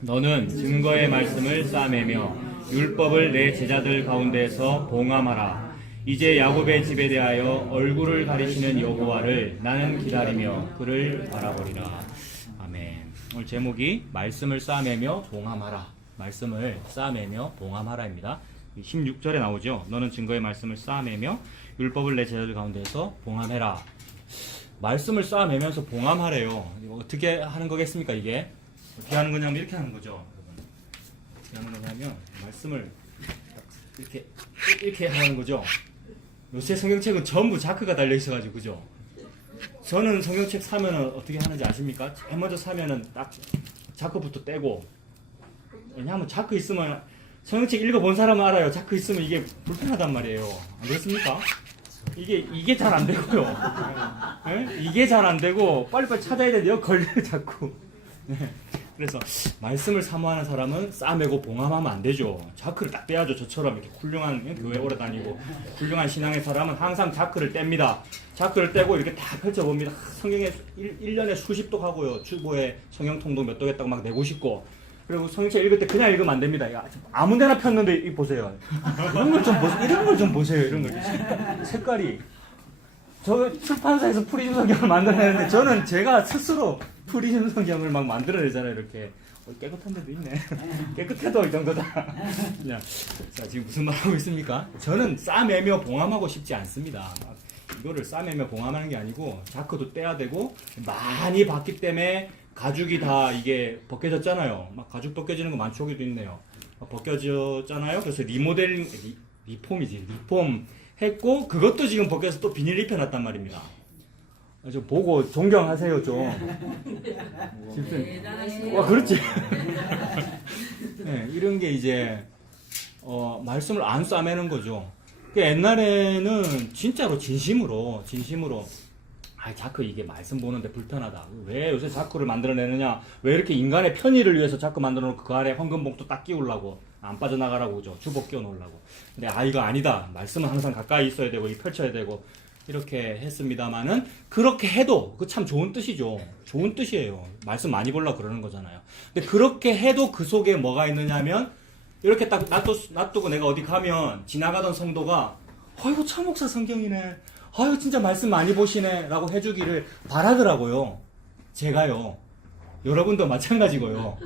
너는 증거의 말씀을 싸매며 율법을 내 제자들 가운데서 봉함하라. 이제 야곱의 집에 대하여 얼굴을 가리시는 여호와를 나는 기다리며 그를 바라보리라. 아멘. 오늘 제목이 말씀을 싸매며 봉함하라. 말씀을 싸매며 봉함하라입니다. 16절에 나오죠. 너는 증거의 말씀을 싸매며 율법을 내 제자들 가운데서 봉함해라. 말씀을 싸매면서 봉함하래요. 이거 어떻게 하는 거겠습니까? 이게 어떻게 하는 거냐면 이렇게 하는 거죠. 어떻게 하는 거냐면 말씀을 이렇게 하는 거죠. 요새 성경책은 전부 자크가 달려 있어가지고 그죠? 저는 성경책 사면은 어떻게 하는지 아십니까? 제일 먼저 사면은 딱 자크부터 떼고, 왜냐하면 자크 있으면 성경책 읽어본 사람은 알아요. 자크 있으면 이게 불편하단 말이에요. 안 그렇습니까? 이게 잘 안 되고요. 네? 이게 잘 안 되고 빨리빨리 찾아야 되는데 여기 걸려요 자꾸. 네. 그래서 말씀을 사모하는 사람은 싸매고 봉함하면 안 되죠. 자크를 딱 떼야죠. 저처럼 이렇게 훌륭한 교회 오래 다니고 훌륭한 신앙의 사람은 항상 자크를 뗍니다. 자크를 떼고 이렇게 다 펼쳐봅니다. 성경에 1년에 수십 독 하고요. 주보에 성경 통독 몇 독 했다고 막 내고 싶고, 그리고 성경책 읽을 때 그냥 읽으면 안 됩니다. 야, 아무 데나 폈는데 이 보세요. 이런 걸 좀 보세요. 이런 걸 좀 보세요. 이런 거. 색깔이. 저 출판사에서 프리즘 성경을 만들어내는데 저는 제가 스스로 프리즘 성경을 막 만들어내잖아요. 이렇게. 깨끗한 데도 있네. 깨끗해도 이 정도다. 자, 지금 무슨 말 하고 있습니까? 저는 싸매며 봉함하고 싶지 않습니다. 이거를 싸매며 봉함하는 게 아니고 자크도 떼야 되고, 많이 봤기 때문에 가죽이 다 이게 벗겨졌잖아요. 막 가죽 벗겨지는 거 많죠. 여기도 있네요. 벗겨졌잖아요. 그래서 리폼 했고, 그것도 지금 벗겨서 또 비닐 입혀놨단 말입니다. 좀 보고 존경하세요 좀. 와, 그렇지. 네, 이런 게 이제 말씀을 안 싸매는 거죠. 옛날에는 진짜로 진심으로 자크 이게 말씀 보는데 불편하다. 왜 요새 자크를 만들어내느냐? 왜 이렇게 인간의 편의를 위해서 자크 만들어놓고 그 안에 헌금봉투 딱 끼우려고, 안 빠져나가라고 그죠? 주복 끼워놓으려고. 근데 이거 아니다. 말씀은 항상 가까이 있어야 되고 펼쳐야 되고 이렇게 했습니다만은, 그렇게 해도 그 참 좋은 뜻이죠. 좋은 뜻이에요. 말씀 많이 보려고 그러는 거잖아요. 근데 그렇게 해도 그 속에 뭐가 있느냐면, 이렇게 딱 놔두고 내가 어디 가면 지나가던 성도가 아이고 참 목사 성경이네, 아유 진짜 말씀 많이 보시네 라고 해주기를 바라더라고요. 제가요. 여러분도 마찬가지고요.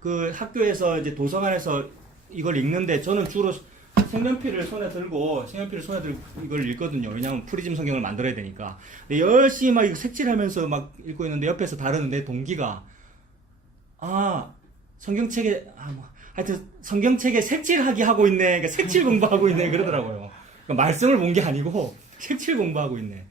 그 학교에서 이제 도서관에서 이걸 읽는데 저는 주로 색연필을 손에 들고 이걸 읽거든요. 왜냐하면 프리즘 성경을 만들어야 되니까. 근데 열심히 막 색칠하면서 막 읽고 있는데 옆에서 다른 내 동기가 하여튼 성경책에 색칠하기 하고 있네, 그러니까 색칠 공부하고 있네 그러더라고요. 그러니까 말씀을 본 게 아니고 색칠 공부하고 있네.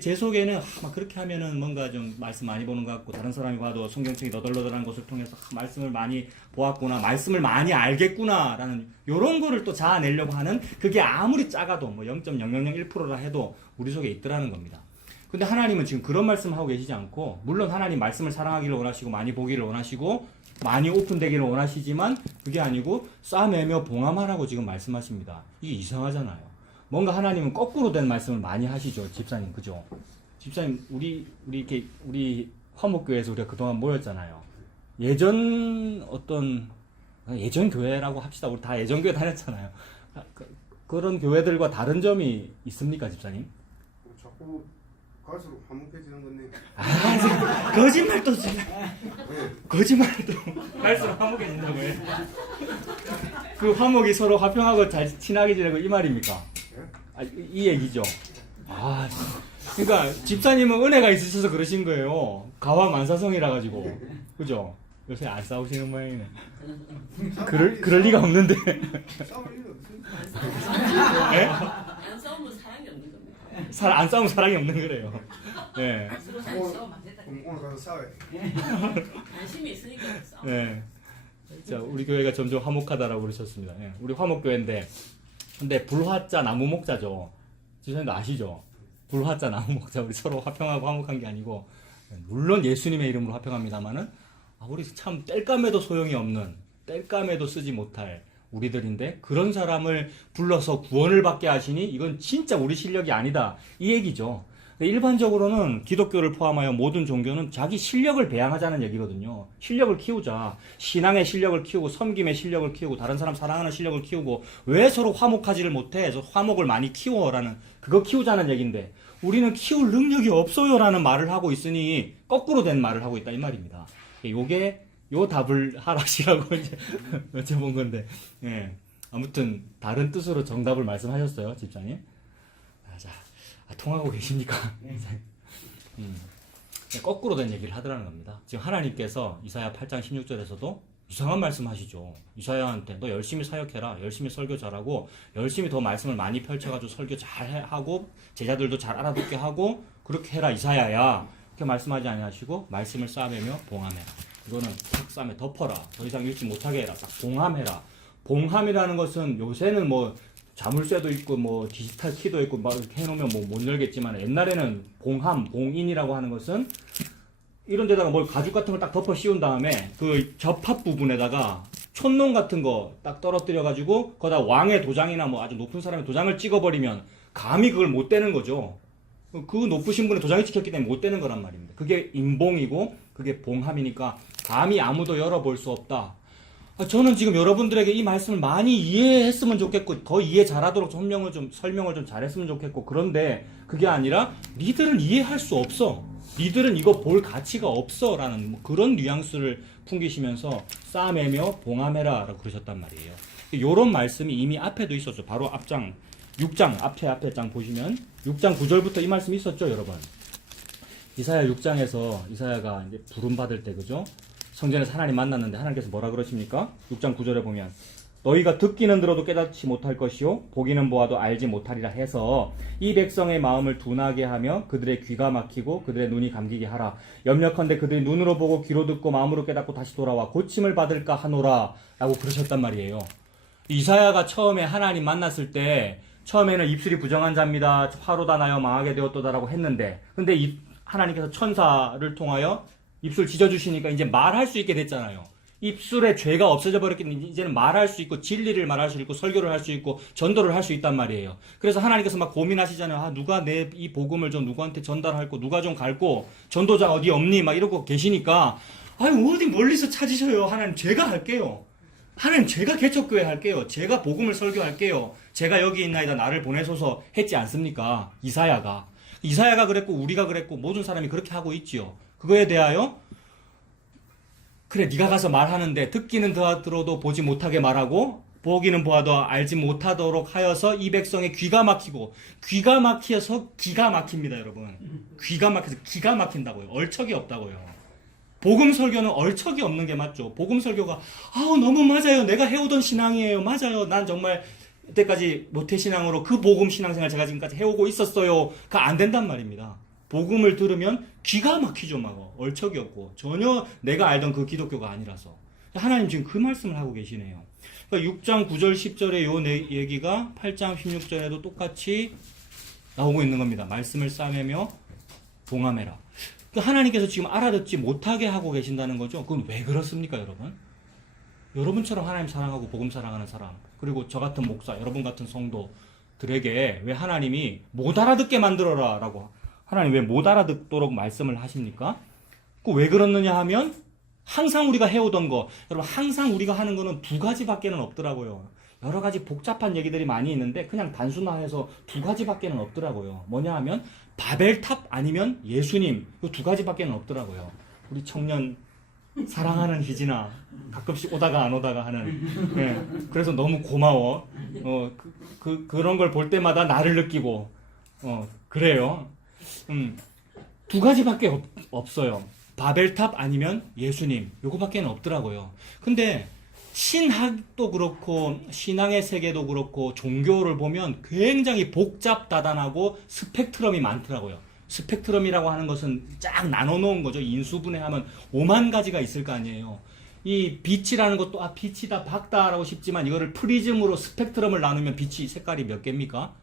제 속에는 막 그렇게 하면은 뭔가 좀 말씀 많이 보는 것 같고, 다른 사람이 봐도 성경책이 너덜너덜한 것을 통해서 말씀을 많이 보았구나, 말씀을 많이 알겠구나 라는 요런 거를 또 자아내려고 하는, 그게 아무리 작아도 뭐 0.0001%라 해도 우리 속에 있더라는 겁니다. 근데 하나님은 지금 그런 말씀하고 계시지 않고, 물론 하나님 말씀을 사랑하기를 원하시고 많이 보기를 원하시고 많이 오픈되기를 원하시지만, 그게 아니고 싸매며 봉함하라고 지금 말씀하십니다. 이게 이상하잖아요. 뭔가 하나님은 거꾸로 된 말씀을 많이 하시죠. 집사님, 그죠? 집사님, 우리 화목교회에서 우리가 그동안 모였잖아요. 예전 교회라고 합시다. 우리 다 예전 교회 다녔잖아요. 그런 교회들과 다른 점이 있습니까, 집사님? 자꾸 갈수록 화목해지는 건데. 거짓말도 갈수록 화목해진다고 해. 그 화목이 서로 화평하고 잘 친하게 지내고 이 말입니까? 이 얘기죠. 그러니까 집사님은 은혜가 있으셔서 그러신 거예요. 가와만사성이라 가지고, 그죠? 요새 안 싸우시는 모양이네. 그럴 리가 없는데. 싸울 일은 없으니까. 네? 안 싸우면 사랑이 없는 겁니다. 안 싸우면 사랑이 없는 거래요. 네. 오늘 가서 싸워야 돼. 관심이 있으니까 싸워. 네. 자, 우리 교회가 점점 화목하다라고 그러셨습니다. 네. 우리 화목교회인데, 근데 불화자 나무목자죠. 지선님도 아시죠? 불화자 나무목자. 우리 서로 화평하고 화목한 게 아니고, 물론 예수님의 이름으로 화평합니다만은, 우리 참 땔감에도 소용이 없는, 땔감에도 쓰지 못할 우리들인데, 그런 사람을 불러서 구원을 받게 하시니 이건 진짜 우리 실력이 아니다, 이 얘기죠. 일반적으로는 기독교를 포함하여 모든 종교는 자기 실력을 배양하자는 얘기거든요. 실력을 키우자. 신앙의 실력을 키우고 섬김의 실력을 키우고 다른 사람 사랑하는 실력을 키우고 왜 서로 화목하지를 못해? 화목을 많이 키워라는 그거 키우자는 얘기인데 우리는 키울 능력이 없어요라는 말을 하고 있으니 거꾸로 된 말을 하고 있다 이 말입니다. 요게 요 답을 하라시라고 이제 여쭤본 건데 예. 아무튼 다른 뜻으로 정답을 말씀하셨어요, 집사님. 자, 통하고 계십니까? 거꾸로 된 얘기를 하더라는 겁니다. 지금 하나님께서 이사야 8장 16절에서도 이상한 말씀 하시죠. 이사야한테 너 열심히 사역해라, 열심히 설교 잘하고 열심히 더 말씀을 많이 펼쳐가지고 설교 잘하고 제자들도 잘 알아듣게 하고 그렇게 해라 이사야야. 그렇게 말씀하지 아니하시고 말씀을 싸매며 봉함해라. 이거는 탁 싸매 덮어라. 더 이상 읽지 못하게 해라. 딱 봉함해라. 봉함이라는 것은 요새는 뭐 자물쇠도 있고 뭐 디지털 키도 있고 막 이렇게 해놓으면 뭐 못 열겠지만 옛날에는 봉함, 봉인이라고 하는 것은 이런 데다가 뭘 가죽 같은 걸 딱 덮어 씌운 다음에 그 접합 부분에다가 촌농 같은 거 딱 떨어뜨려 가지고 거기다 왕의 도장이나 뭐 아주 높은 사람의 도장을 찍어버리면 감히 그걸 못 떼는 거죠. 그 높으신 분의 도장이 찍혔기 때문에 못 떼는 거란 말입니다. 그게 임봉이고 그게 봉함이니까 감히 아무도 열어볼 수 없다. 저는 지금 여러분들에게 이 말씀을 많이 이해했으면 좋겠고 더 이해 잘하도록 설명을 좀 잘했으면 좋겠고 그런데 그게 아니라 니들은 이해할 수 없어. 니들은 이거 볼 가치가 없어 라는 뭐 그런 뉘앙스를 풍기시면서 싸매며 봉함해라 라고 그러셨단 말이에요. 요런 말씀이 이미 앞에도 있었죠. 바로 앞장 6장 앞에 장 보시면 6장 9절부터 이 말씀이 있었죠, 여러분. 이사야 6장에서 이사야가 이제 부름 받을 때 그죠? 성전에서 하나님 만났는데 하나님께서 뭐라 그러십니까? 6장 9절에 보면 너희가 듣기는 들어도 깨닫지 못할 것이요 보기는 보아도 알지 못하리라 해서 이 백성의 마음을 둔하게 하며 그들의 귀가 막히고 그들의 눈이 감기게 하라. 염려컨대 그들이 눈으로 보고 귀로 듣고 마음으로 깨닫고 다시 돌아와 고침을 받을까 하노라 라고 그러셨단 말이에요. 이사야가 처음에 하나님 만났을 때 처음에는 입술이 부정한 자입니다. 화로다 나여 망하게 되었도다라고 했는데 근데 하나님께서 천사를 통하여 입술 찢어주시니까 이제 말할 수 있게 됐잖아요. 입술에 죄가 없어져 버렸기 때문에 이제는 말할 수 있고 진리를 말할 수 있고 설교를 할 수 있고 전도를 할 수 있단 말이에요. 그래서 하나님께서 막 고민하시잖아요. 누가 내 이 복음을 좀 누구한테 전달할 거 누가 좀 갈고 전도자 어디 없니? 막 이러고 계시니까 어디 멀리서 찾으셔요. 하나님 제가 할게요. 하나님 제가 개척교회 할게요. 제가 복음을 설교할게요. 제가 여기 있나이다 나를 보내소서 했지 않습니까? 이사야가 그랬고 우리가 그랬고 모든 사람이 그렇게 하고 있지요. 그거에 대하여 그래 네가 가서 말하는데 듣기는 들어도 보지 못하게 말하고 보기는 보아도 알지 못하도록 하여서 이 백성의 귀가 막히고 귀가 막혀서 기가 막힙니다 여러분. 귀가 막혀서 기가 막힌다고요. 얼척이 없다고요. 복음 설교는 얼척이 없는 게 맞죠. 복음 설교가 너무 맞아요. 내가 해오던 신앙이에요. 맞아요. 난 정말 이때까지 모태신앙으로 그 복음 신앙생활 제가 지금까지 해오고 있었어요. 그거 안 된단 말입니다. 복음을 들으면 기가 막히죠. 막 얼척이 없고 전혀 내가 알던 그 기독교가 아니라서 하나님 지금 그 말씀을 하고 계시네요. 그러니까 6장 9절 10절의 요 얘기가 8장 16절에도 똑같이 나오고 있는 겁니다. 말씀을 싸매며 봉함해라. 하나님께서 지금 알아듣지 못하게 하고 계신다는 거죠. 그건 왜 그렇습니까 여러분? 여러분처럼 하나님 사랑하고 복음 사랑하는 사람 그리고 저 같은 목사 여러분 같은 성도들에게 왜 하나님이 못 알아듣게 만들어라 라고 하나님 왜 못 알아듣도록 말씀을 하십니까? 그 왜 그렇느냐 하면 항상 우리가 해오던 거 여러분 항상 우리가 하는 거는 두 가지밖에는 없더라고요. 여러 가지 복잡한 얘기들이 많이 있는데 그냥 단순화해서 두 가지밖에는 없더라고요. 뭐냐 하면 바벨탑 아니면 예수님 이 두 가지밖에는 없더라고요. 우리 청년 사랑하는 희진아 가끔씩 오다가 안 오다가 하는 그래서 너무 고마워. 그런 걸 볼 때마다 나를 느끼고 그래요. 두 가지밖에 없어요. 바벨탑 아니면 예수님 요거밖에는 없더라고요. 근데 신학도 그렇고 신앙의 세계도 그렇고 종교를 보면 굉장히 복잡다단하고 스펙트럼이 많더라고요. 스펙트럼이라고 하는 것은 쫙 나눠놓은 거죠. 인수분해하면 5만 가지가 있을 거 아니에요. 이 빛이라는 것도 빛이다 밝다라고 싶지만 이거를 프리즘으로 스펙트럼을 나누면 빛이 색깔이 몇 개입니까?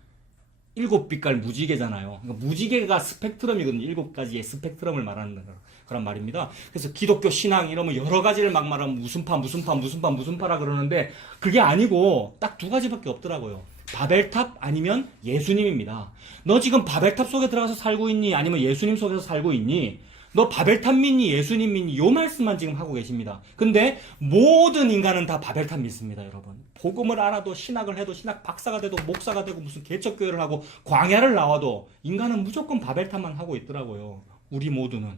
7빛깔 무지개잖아요. 그러니까 무지개가 스펙트럼이거든요. 7가지의 스펙트럼을 말하는 그런 말입니다. 그래서 기독교 신앙 이러면 여러 가지를 막 말하면 무슨 파라 그러는데 그게 아니고 딱 두 가지밖에 없더라고요. 바벨탑 아니면 예수님입니다. 너 지금 바벨탑 속에 들어가서 살고 있니? 아니면 예수님 속에서 살고 있니? 너 바벨탑 믿니? 예수님 믿니? 요 말씀만 지금 하고 계십니다. 근데 모든 인간은 다 바벨탑 믿습니다, 여러분. 복음을 알아도 신학을 해도 신학 박사가 돼도 목사가 되고 무슨 개척교회를 하고 광야를 나와도 인간은 무조건 바벨탑만 하고 있더라고요. 우리 모두는.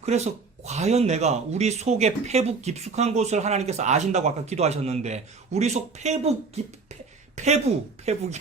그래서 과연 내가 우리 속에 페북 깊숙한 곳을 하나님께서 아신다고 아까 기도하셨는데 우리 속 페북이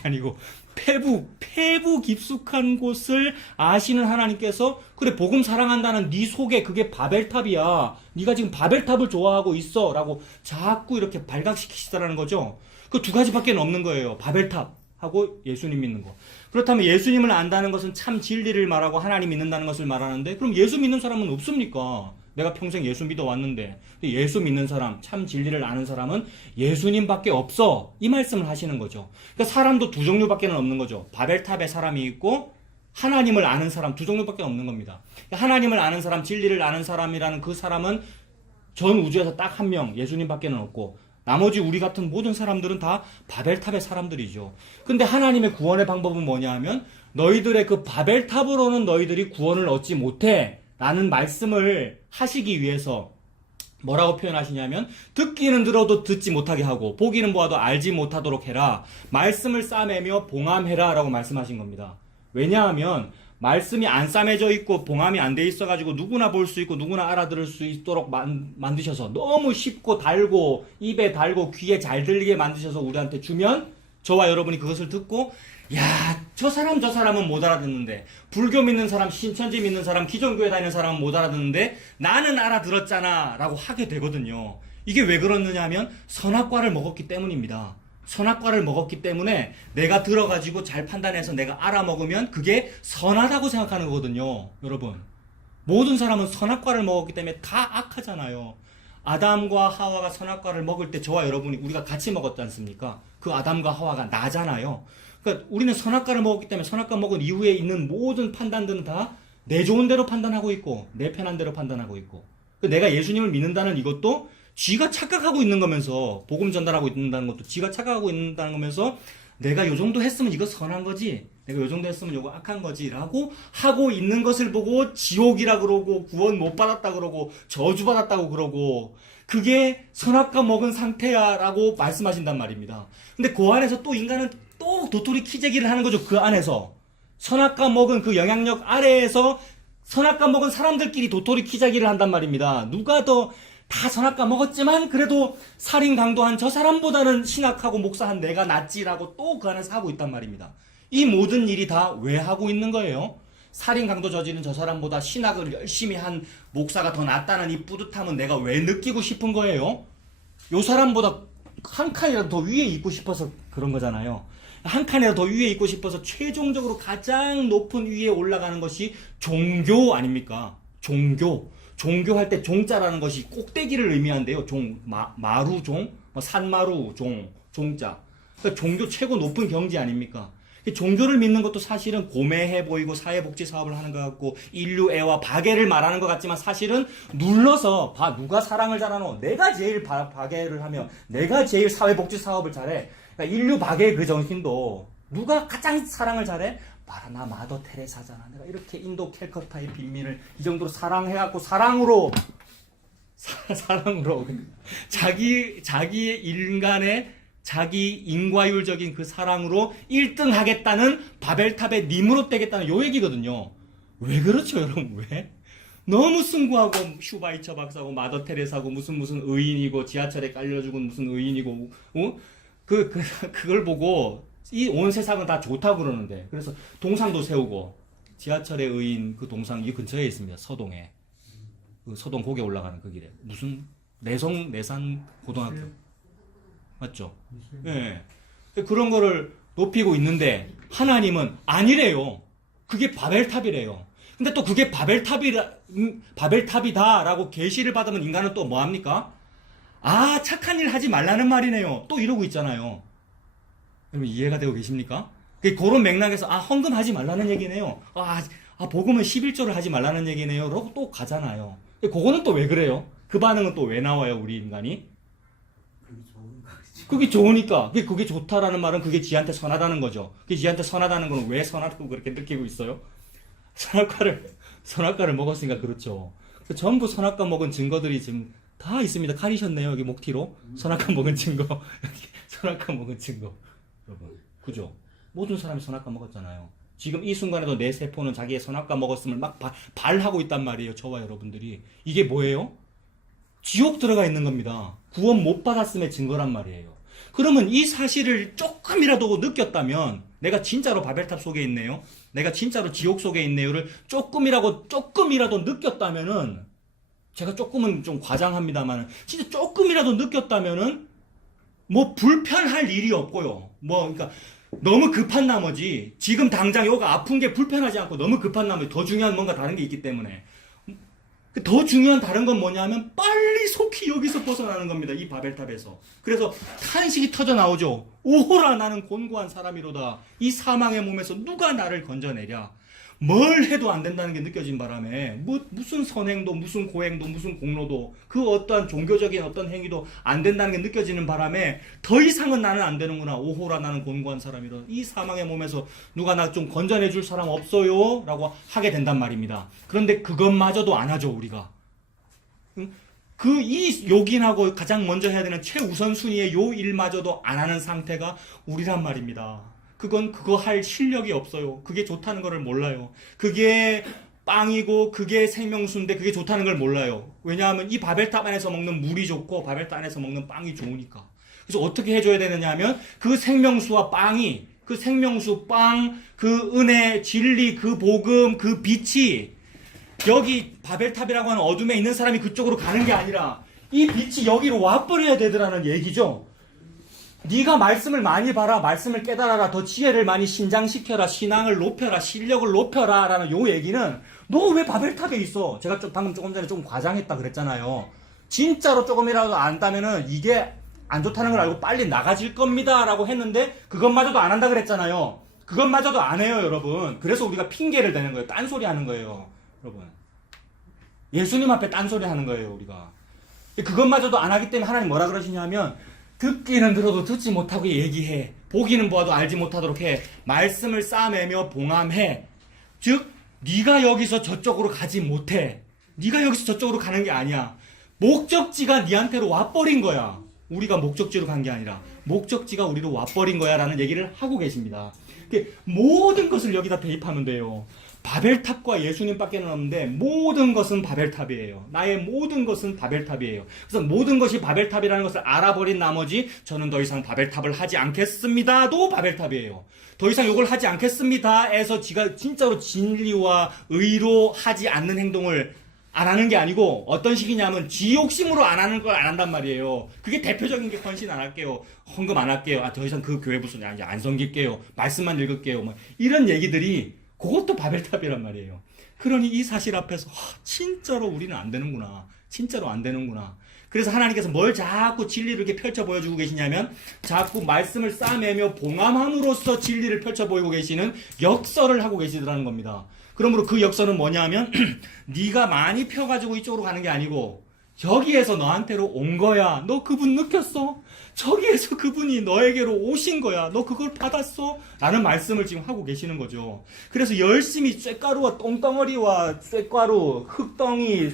아니고 페북 깊숙한 곳을 아시는 하나님께서 그래 복음 사랑한다는 네 속에 그게 바벨탑이야. 네가 지금 바벨탑을 좋아하고 있어 라고 자꾸 이렇게 발각시키시더라는 거죠. 그 두 가지밖에 없는 거예요. 바벨탑 하고 예수님 믿는 거. 그렇다면 예수님을 안다는 것은 참 진리를 말하고 하나님 믿는다는 것을 말하는데 그럼 예수 믿는 사람은 없습니까? 내가 평생 예수 믿어왔는데 예수 믿는 사람, 참 진리를 아는 사람은 예수님밖에 없어. 이 말씀을 하시는 거죠. 그러니까 사람도 두 종류밖에 없는 거죠. 바벨탑에 사람이 있고 하나님을 아는 사람 두 종류밖에 없는 겁니다. 그러니까 하나님을 아는 사람, 진리를 아는 사람이라는 그 사람은 전 우주에서 딱 한 명, 예수님밖에 없고 나머지 우리 같은 모든 사람들은 다 바벨탑의 사람들이죠. 근데 하나님의 구원의 방법은 뭐냐 하면 너희들의 그 바벨탑으로는 너희들이 구원을 얻지 못해 라는 말씀을 하시기 위해서 뭐라고 표현하시냐면 듣기는 들어도 듣지 못하게 하고 보기는 보아도 알지 못하도록 해라. 말씀을 싸매며 봉함해라 라고 말씀하신 겁니다. 왜냐하면 말씀이 안 싸매져 있고 봉함이 안 돼 있어가지고 누구나 볼 수 있고 누구나 알아들을 수 있도록 만드셔서 너무 쉽고 달고 입에 달고 귀에 잘 들리게 만드셔서 우리한테 주면 저와 여러분이 그것을 듣고 야, 저 사람은 못 알아듣는데 불교 믿는 사람, 신천지 믿는 사람, 기존교회 다니는 사람은 못 알아듣는데 나는 알아들었잖아 라고 하게 되거든요. 이게 왜 그렇느냐 하면 선악과를 먹었기 때문입니다. 선악과를 먹었기 때문에 내가 들어가지고 잘 판단해서 내가 알아먹으면 그게 선하다고 생각하는 거거든요. 여러분, 모든 사람은 선악과를 먹었기 때문에 다 악하잖아요. 아담과 하와가 선악과를 먹을 때 저와 여러분이 우리가 같이 먹었지 않습니까? 그 아담과 하와가 나잖아요. 그러니까 우리는 선악과를 먹었기 때문에 선악과 먹은 이후에 있는 모든 판단들은 다 내 좋은 대로 판단하고 있고 내 편한 대로 판단하고 있고 내가 예수님을 믿는다는 이것도 쥐가 착각하고 있는 거면서 복음 전달하고 있는다는 것도 쥐가 착각하고 있는다는 거면서 내가 요 정도 했으면 이거 선한 거지 내가 요 정도 했으면 이거 악한 거지 라고 하고 있는 것을 보고 지옥이라 그러고 구원 못 받았다 그러고 저주받았다고 그러고 그게 선악과 먹은 상태야 라고 말씀하신단 말입니다. 근데 그 안에서 또 인간은 또 도토리 키재기를 하는 거죠. 그 안에서 선악과 먹은 그 영향력 아래에서 선악과 먹은 사람들끼리 도토리 키재기를 한단 말입니다. 누가 더 다 선악과 먹었지만 그래도 살인 강도한 저 사람보다는 신학하고 목사한 내가 낫지라고 또 그 안에서 하고 있단 말입니다. 이 모든 일이 다 왜 하고 있는 거예요? 살인 강도 저지른 저 사람보다 신학을 열심히 한 목사가 더 낫다는 이 뿌듯함은 내가 왜 느끼고 싶은 거예요? 요 사람보다 한 칸이라도 더 위에 있고 싶어서 그런 거잖아요. 한 칸이라도 더 위에 있고 싶어서 최종적으로 가장 높은 위에 올라가는 것이 종교 아닙니까? 종교할 때 종자라는 것이 꼭대기를 의미한대요. 마루종, 산마루 종자. 그러니까 종교 최고 높은 경지 아닙니까? 종교를 믿는 것도 사실은 고매해 보이고 사회복지 사업을 하는 것 같고 인류애와 박애를 말하는 것 같지만 사실은 눌러서 누가 사랑을 잘하노? 내가 제일 박애를 하며 내가 제일 사회복지 사업을 잘해. 그러니까 인류 박애의 그 정신도 누가 가장 사랑을 잘해? 나 마더 테레사잖아. 내가 이렇게 인도 캘커타의 빈민을 이 정도로 사랑해갖고 사랑으로 자기 인간의 자기 인과율적인 그 사랑으로 1등 하겠다는 바벨탑의 니무롯 되겠다는 요 얘기거든요. 왜 그렇죠, 여러분? 왜? 너무 승부하고 슈바이처 박사고 마더 테레사고 무슨 의인이고 지하철에 깔려 죽은 무슨 의인이고 그걸 보고 이 온 세상은 다 좋다고 그러는데 그래서 동상도 세우고 지하철의 의인 그 동상 이 근처에 있습니다. 서동에 그 서동 고개 올라가는 그 길에 무슨 내산 고등학교 맞죠? 예. 네. 그런 거를 높이고 있는데 하나님은 아니래요. 그게 바벨탑이래요. 근데 또 그게 바벨탑이다라고 계시를 받으면 인간은 또 뭐 합니까? 착한 일 하지 말라는 말이네요. 또 이러고 있잖아요. 여러분 이해가 되고 계십니까? 그런 맥락에서 헌금하지 말라는 얘기네요. 복음은 11조를 하지 말라는 얘기네요. 라고 또 가잖아요. 그거는 또 왜 그래요? 그 반응은 또 왜 나와요, 우리 인간이? 그게 좋으니까. 그게 좋다라는 말은 그게 지한테 선하다는 거죠. 그게 지한테 선하다는 건 왜 선하다고 그렇게 느끼고 있어요? 선악과를 먹었으니까 그렇죠. 전부 선악과 먹은 증거들이 지금 다 있습니다. 가리셨네요. 여기 목티로. 선악과 먹은 증거. 여기 선악과 먹은 증거. 여러분. 그죠? 모든 사람이 선악과 먹었잖아요. 지금 이 순간에도 내 세포는 자기의 선악과 먹었음을 막 발하고 있단 말이에요. 저와 여러분들이. 이게 뭐예요? 지옥 들어가 있는 겁니다. 구원 못 받았음의 증거란 말이에요. 그러면 이 사실을 조금이라도 느꼈다면 내가 진짜로 바벨탑 속에 있네요. 내가 진짜로 지옥 속에 있네요를 조금이라도 느꼈다면은 제가 조금은 좀 과장합니다만 진짜 조금이라도 느꼈다면은 뭐 불편할 일이 없고요. 그러니까 너무 급한 나머지 지금 당장 요가 아픈 게 불편하지 않고 너무 급한 나머지 더 중요한 뭔가 다른 게 있기 때문에 더 중요한 다른 건 뭐냐면 빨리 속히 여기서 벗어나는 겁니다. 이 바벨탑에서. 그래서 탄식이 터져 나오죠. 오호라 나는 곤고한 사람이로다. 이 사망의 몸에서 누가 나를 건져내랴. 뭘 해도 안 된다는 게 느껴진 바람에 무슨 선행도 무슨 고행도 무슨 공로도 그 어떠한 종교적인 어떤 행위도 안 된다는 게 느껴지는 바람에 더 이상은 나는 안 되는구나. 오호라 나는 곤고한 사람이로다. 이 사망의 몸에서 누가 나 좀 건져내 줄 사람 없어요? 라고 하게 된단 말입니다. 그런데 그것마저도 안 하죠 우리가. 이 요긴하고 가장 먼저 해야 되는 최우선순위의 요 일마저도 안 하는 상태가 우리란 말입니다. 그거 할 실력이 없어요. 그게 좋다는 걸 몰라요. 그게 빵이고 그게 생명수인데 그게 좋다는 걸 몰라요. 왜냐하면 이 바벨탑 안에서 먹는 물이 좋고 바벨탑 안에서 먹는 빵이 좋으니까. 그래서 어떻게 해줘야 되느냐 하면 그 생명수와 빵이 그 생명수, 빵, 그 은혜, 진리, 그 복음, 그 빛이 여기 바벨탑이라고 하는 어둠에 있는 사람이 그쪽으로 가는 게 아니라 이 빛이 여기로 와버려야 되더라는 얘기죠. 네가 말씀을 많이 봐라, 말씀을 깨달아라, 더 지혜를 많이 신장시켜라, 신앙을 높여라, 실력을 높여라 라는 요 얘기는 너 왜 바벨탑에 있어? 제가 방금 조금 전에 좀 과장했다 그랬잖아요. 진짜로 조금이라도 안다면은 이게 안 좋다는 걸 알고 빨리 나가질 겁니다 라고 했는데 그것마저도 안 한다 그랬잖아요. 그것마저도 안 해요 여러분. 그래서 우리가 핑계를 대는 거예요. 딴소리 하는 거예요 여러분. 예수님 앞에 딴소리 하는 거예요 우리가. 그것마저도 안 하기 때문에 하나님 뭐라 그러시냐면 듣기는 들어도 듣지 못하고 얘기해. 보기는 보아도 알지 못하도록 해. 말씀을 싸매며 봉함해. 즉 네가 여기서 저쪽으로 가지 못해. 네가 여기서 저쪽으로 가는 게 아니야. 목적지가 네한테로 와버린 거야. 우리가 목적지로 간 게 아니라 목적지가 우리로 와버린 거야 라는 얘기를 하고 계십니다. 모든 것을 여기다 대입하면 돼요. 바벨탑과 예수님밖에는 없는데 모든 것은 바벨탑이에요. 나의 모든 것은 바벨탑이에요. 그래서 모든 것이 바벨탑이라는 것을 알아버린 나머지 저는 더 이상 바벨탑을 하지 않겠습니다도 바벨탑이에요. 더 이상 욕을 하지 않겠습니다 해서 지가 진짜로 진리와 의로 하지 않는 행동을 안 하는 게 아니고 어떤 식이냐면 지 욕심으로 안 하는 걸 안 한단 말이에요. 그게 대표적인 게 헌신 안 할게요. 헌금 안 할게요. 더 이상 그 교회 부서 이제 안 섬길게요. 말씀만 읽을게요. 이런 얘기들이 그것도 바벨탑이란 말이에요. 그러니 이 사실 앞에서 진짜로 우리는 안 되는구나. 진짜로 안 되는구나. 그래서 하나님께서 뭘 자꾸 진리를 이렇게 펼쳐 보여주고 계시냐면 자꾸 말씀을 싸매며 봉함함으로써 진리를 펼쳐 보이고 계시는 역설을 하고 계시더라는 겁니다. 그러므로 그 역설은 뭐냐면 네가 많이 펴가지고 이쪽으로 가는 게 아니고 여기에서 너한테로 온 거야. 너 그분 느꼈어? 저기에서 그분이 너에게로 오신 거야. 너 그걸 받았어? 라는 말씀을 지금 하고 계시는 거죠. 그래서 열심히 쇳가루와 똥덩어리와 쇳가루, 흙덩이,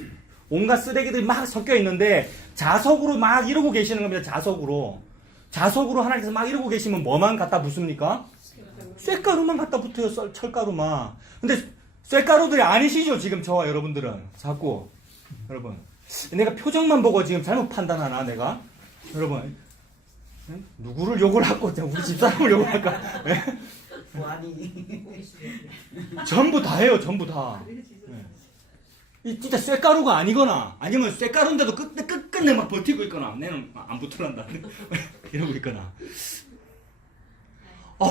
온갖 쓰레기들이 막 섞여 있는데 자석으로 막 이러고 계시는 겁니다. 자석으로 하나님께서 막 이러고 계시면 뭐만 갖다 붓습니까? 쇳가루만 갖다 붙어요. 철가루만. 근데 쇳가루들이 아니시죠? 지금 저와 여러분들은. 자꾸. 여러분. 내가 표정만 보고 지금 잘못 판단하나 내가? 여러분. 누구를 욕을 하고 우리 집사람을 욕을 할까? 전부 다 해요. 전부 다. 이 진짜 쇳가루가 아니거나 아니면 쇳가루인데도 끝내 막 버티고 있거나 내는 안 붙을란다 이러고 있거나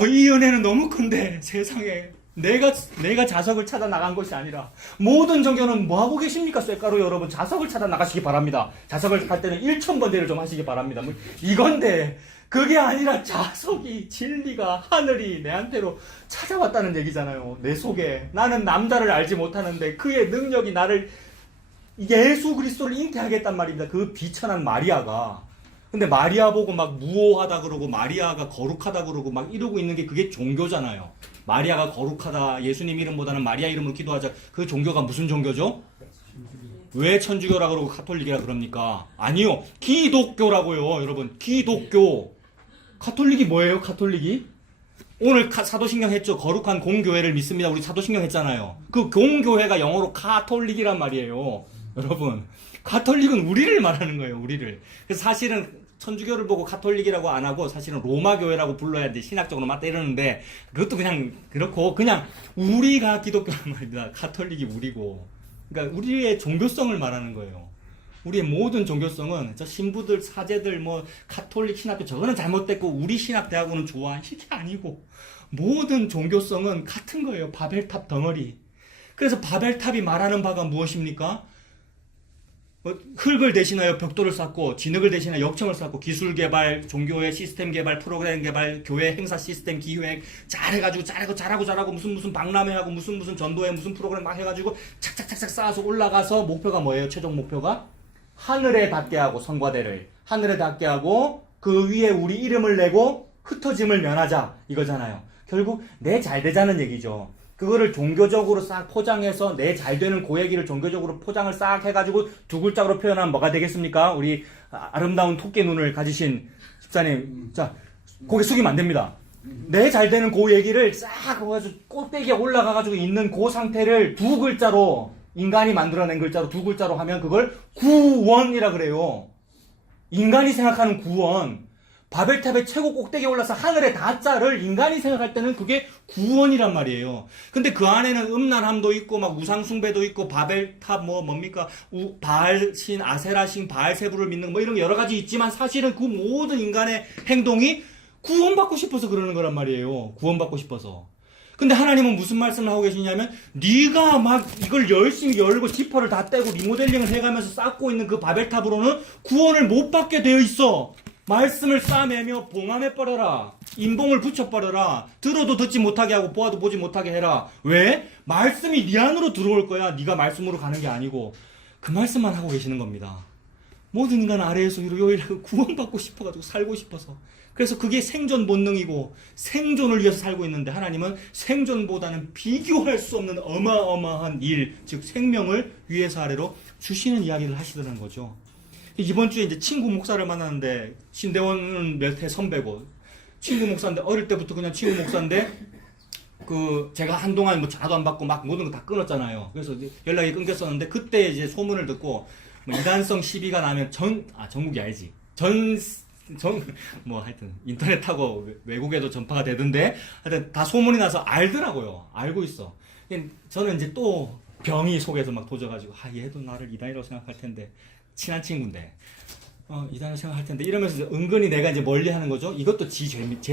이 은혜는 너무 큰데 세상에 내가 자석을 찾아 나간 것이 아니라 모든 종교는 뭐 하고 계십니까? 쇳가루 여러분 자석을 찾아 나가시기 바랍니다. 자석을 할 때는 1000번대를 좀 하시기 바랍니다. 이건데 그게 아니라 자석이 진리가 하늘이 내한테로 찾아왔다는 얘기잖아요. 내 속에 나는 남자를 알지 못하는데 그의 능력이 나를 예수 그리스도를 잉태하게 했단 말입니다. 그 비천한 마리아가 근데 마리아 보고 막 무오하다 그러고 마리아가 거룩하다 그러고 막 이러고 있는 게 그게 종교잖아요. 마리아가 거룩하다, 예수님 이름보다는 마리아 이름으로 기도하자. 그 종교가 무슨 종교죠? 왜 천주교라 그러고 카톨릭이라 그럽니까? 아니요. 기독교라고요, 여러분. 기독교. 카톨릭이 뭐예요, 카톨릭이? 오늘 사도신경 했죠. 거룩한 공교회를 믿습니다. 우리 사도신경 했잖아요. 그 공교회가 영어로 카톨릭이란 말이에요. 여러분, 카톨릭은 우리를 말하는 거예요. 우리를. 그래서 사실은 천주교를 보고 카톨릭이라고 안 하고 사실은 로마교회라고 불러야 돼. 신학적으로 맞다 이러는데 그것도 그냥 그렇고 그냥 우리가 기독교란 말입니다. 카톨릭이 우리고. 그러니까 우리의 종교성을 말하는 거예요. 우리의 모든 종교성은 저 신부들, 사제들, 뭐 카톨릭 신학교 저거는 잘못됐고 우리 신학대학원은 좋아. 이게 아니고 모든 종교성은 같은 거예요. 바벨탑 덩어리. 그래서 바벨탑이 말하는 바가 무엇입니까? 흙을 대신하여 벽돌을 쌓고 진흙을 대신하여 역청을 쌓고 기술 개발, 종교의 시스템 개발, 프로그램 개발, 교회 행사 시스템 기획 잘해가지고 잘하고 무슨 박람회하고 무슨 전도회 무슨 프로그램 막 해가지고 착착착착 쌓아서 올라가서 목표가 뭐예요? 최종 목표가 하늘에 닿게 하고 성과대를 하늘에 닿게 하고 그 위에 우리 이름을 내고 흩어짐을 면하자 이거잖아요. 결국 내 잘 되자는 얘기죠. 그거를 종교적으로 싹 포장해서 내 잘 되는 그 얘기를 종교적으로 포장을 싹 해가지고 두 글자로 표현하면 뭐가 되겠습니까? 우리 아름다운 토끼 눈을 가지신 집사님, 자 고개 숙이면 안 됩니다. 내 잘 되는 그 얘기를 싹 해가지고 꼭대기에 올라가가지고 있는 그 상태를 두 글자로 인간이 만들어낸 글자로 두 글자로 하면 그걸 구원이라 그래요. 인간이 생각하는 구원. 바벨탑의 최고 꼭대기에 올라서 하늘에 닿자를 인간이 생각할 때는 그게 구원이란 말이에요. 근데 그 안에는 음란함도 있고 막 우상숭배도 있고 바벨탑 뭡니까 바알신, 아세라신, 바알세부를 믿는 뭐 이런 게 여러 가지 있지만 사실은 그 모든 인간의 행동이 구원받고 싶어서 그러는 거란 말이에요. 구원받고 싶어서. 근데 하나님은 무슨 말씀을 하고 계시냐면 네가 막 이걸 열심히 열고 지퍼를 다 떼고 리모델링을 해가면서 쌓고 있는 그 바벨탑으로는 구원을 못 받게 되어 있어. 말씀을 싸매며 봉함해 버려라. 인봉을 붙여버려라. 들어도 듣지 못하게 하고 보아도 보지 못하게 해라. 왜? 말씀이 네 안으로 들어올 거야. 네가 말씀으로 가는 게 아니고. 그 말씀만 하고 계시는 겁니다. 모든 인간 아래에서 위로 요일하고 구원받고 싶어가지고 살고 싶어서. 그래서 그게 생존 본능이고 생존을 위해서 살고 있는데 하나님은 생존보다는 비교할 수 없는 어마어마한 일, 즉 생명을 위에서 아래로 주시는 이야기를 하시더라는 거죠. 이번 주에 이제 친구 목사를 만났는데 신대원은 몇 해 선배고 친구 목사인데 어릴 때부터 그냥 친구 목사인데 그 제가 한동안 뭐 전화도 안 받고 막 모든 거 다 끊었잖아요. 그래서 연락이 끊겼었는데 그때 이제 소문을 듣고 뭐 이단성 시비가 나면 전국이 알지. 뭐 하여튼 인터넷하고 외국에도 전파가 되던데 하여튼 다 소문이 나서 알더라고요. 알고 있어. 저는 이제 또 병이 속에서 막 도져가지고 얘도 나를 이단이라고 생각할 텐데 친한 친구인데 이단이라고 생각할 텐데 이러면서 은근히 내가 이제 멀리 하는 거죠. 이것도 제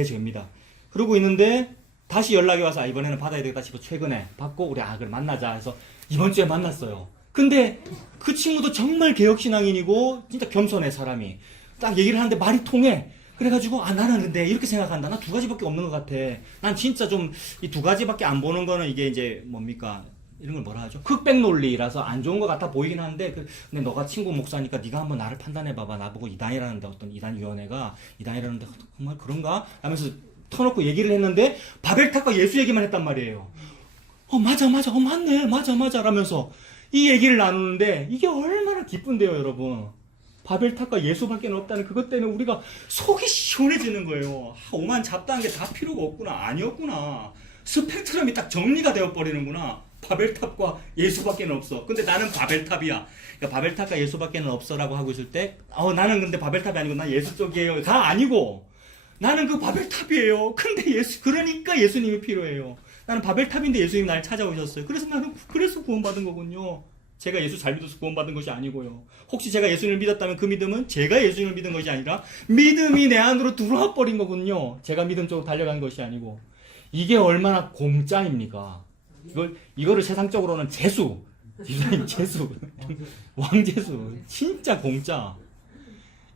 죄입니다. 그러고 있는데 다시 연락이 와서 이번에는 받아야 되겠다 싶어 최근에 받고 우리 그래 만나자 해서 이번 주에 만났어요. 근데 그 친구도 정말 개혁신앙인이고 진짜 겸손해 사람이. 딱 얘기를 하는데 말이 통해. 그래가지고 나는 근데 이렇게 생각한다. 나 두 가지밖에 없는 것 같아. 난 진짜 좀 이 두 가지밖에 안 보는 거는 이게 이제 뭡니까 이런 걸 뭐라 하죠? 흑백 논리라서 안 좋은 것 같아 보이긴 하는데 근데 너가 친구 목사니까 네가 한번 나를 판단해봐봐. 나보고 이단이라는데 어떤 이단위원회가 이단이라는데 정말 그런가? 하면서 터놓고 얘기를 했는데 바벨탑과 예수 얘기만 했단 말이에요. 맞아 맞네 라면서 이 얘기를 나누는데 이게 얼마나 기쁜데요 여러분. 바벨탑과 예수밖에 없다는 그것 때문에 우리가 속이 시원해지는 거예요. 오만 잡다한 게 다 필요가 없구나. 아니었구나. 스펙트럼이 딱 정리가 되어버리는구나. 바벨탑과 예수밖에 없어. 근데 나는 바벨탑이야. 그러니까 바벨탑과 예수밖에 없어라고 하고 있을 때 나는 근데 바벨탑이 아니고 난 예수 쪽이에요. 다 아니고 나는 그 바벨탑이에요. 근데 그러니까 예수님이 필요해요. 나는 바벨탑인데 예수님이 나를 찾아오셨어요. 그래서 나는 그래서 구원받은 거군요. 제가 예수 잘 믿어서 구원받은 것이 아니고요. 혹시 제가 예수님을 믿었다면 그 믿음은 제가 예수님을 믿은 것이 아니라 믿음이 내 안으로 들어와 버린 거군요. 제가 믿음 쪽으로 달려간 것이 아니고. 이게 얼마나 공짜입니까? 이거를 세상적으로는 재수. 집사님 재수. 왕재수. 진짜 공짜.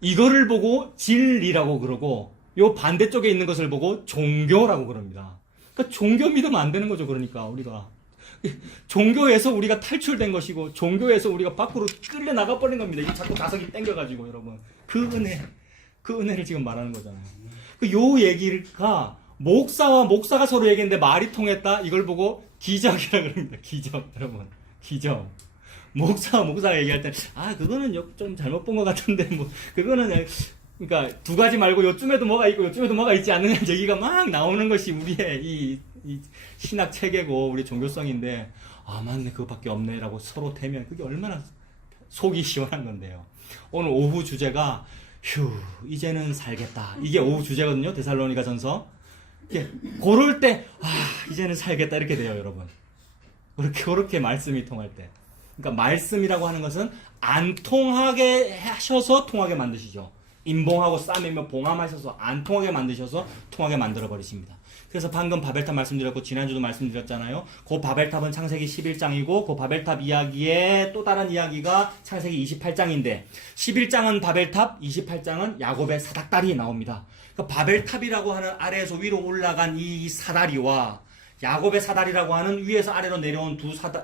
이거를 보고 진리라고 그러고 요 반대쪽에 있는 것을 보고 종교라고 그럽니다. 그러니까 종교 믿으면 안 되는 거죠. 그러니까 우리가. 종교에서 우리가 탈출된 것이고 종교에서 우리가 밖으로 끌려 나가버린 겁니다. 이게 자꾸 가석이 땡겨가지고 여러분 그 은혜 그 은혜를 지금 말하는 거잖아요. 요 얘기가 목사가 서로 얘기했는데 말이 통했다. 이걸 보고 기적이라 그럽니다. 기적, 여러분. 기적. 목사가 얘기할 때, 그거는 좀 잘못 본 것 같은데, 그거는, 그러니까 두 가지 말고 요쯤에도 뭐가 있고 요쯤에도 뭐가 있지 않느냐 얘기가 막 나오는 것이 우리의 이 신학 체계고 우리 종교성인데, 맞네, 그거밖에 없네라고 서로 대면 그게 얼마나 속이 시원한 건데요. 오늘 오후 주제가, 이제는 살겠다. 이게 오후 주제거든요. 데살로니가 전서. 그럴 때, 이제는 살겠다. 이렇게 돼요, 여러분. 그렇게 말씀이 통할 때. 그러니까 말씀이라고 하는 것은 안 통하게 하셔서 통하게 만드시죠. 인봉하고 싸매며 봉함하셔서 안 통하게 만드셔서 통하게 만들어 버리십니다. 그래서 방금 바벨탑 말씀드렸고 지난주도 말씀드렸잖아요. 그 바벨탑은 창세기 11장이고 그 바벨탑 이야기의 또 다른 이야기가 창세기 28장인데 11장은 바벨탑, 28장은 야곱의 사닥다리 나옵니다. 그러니까 바벨탑이라고 하는 아래에서 위로 올라간 이 사다리와 야곱의 사다리라고 하는 위에서 아래로 내려온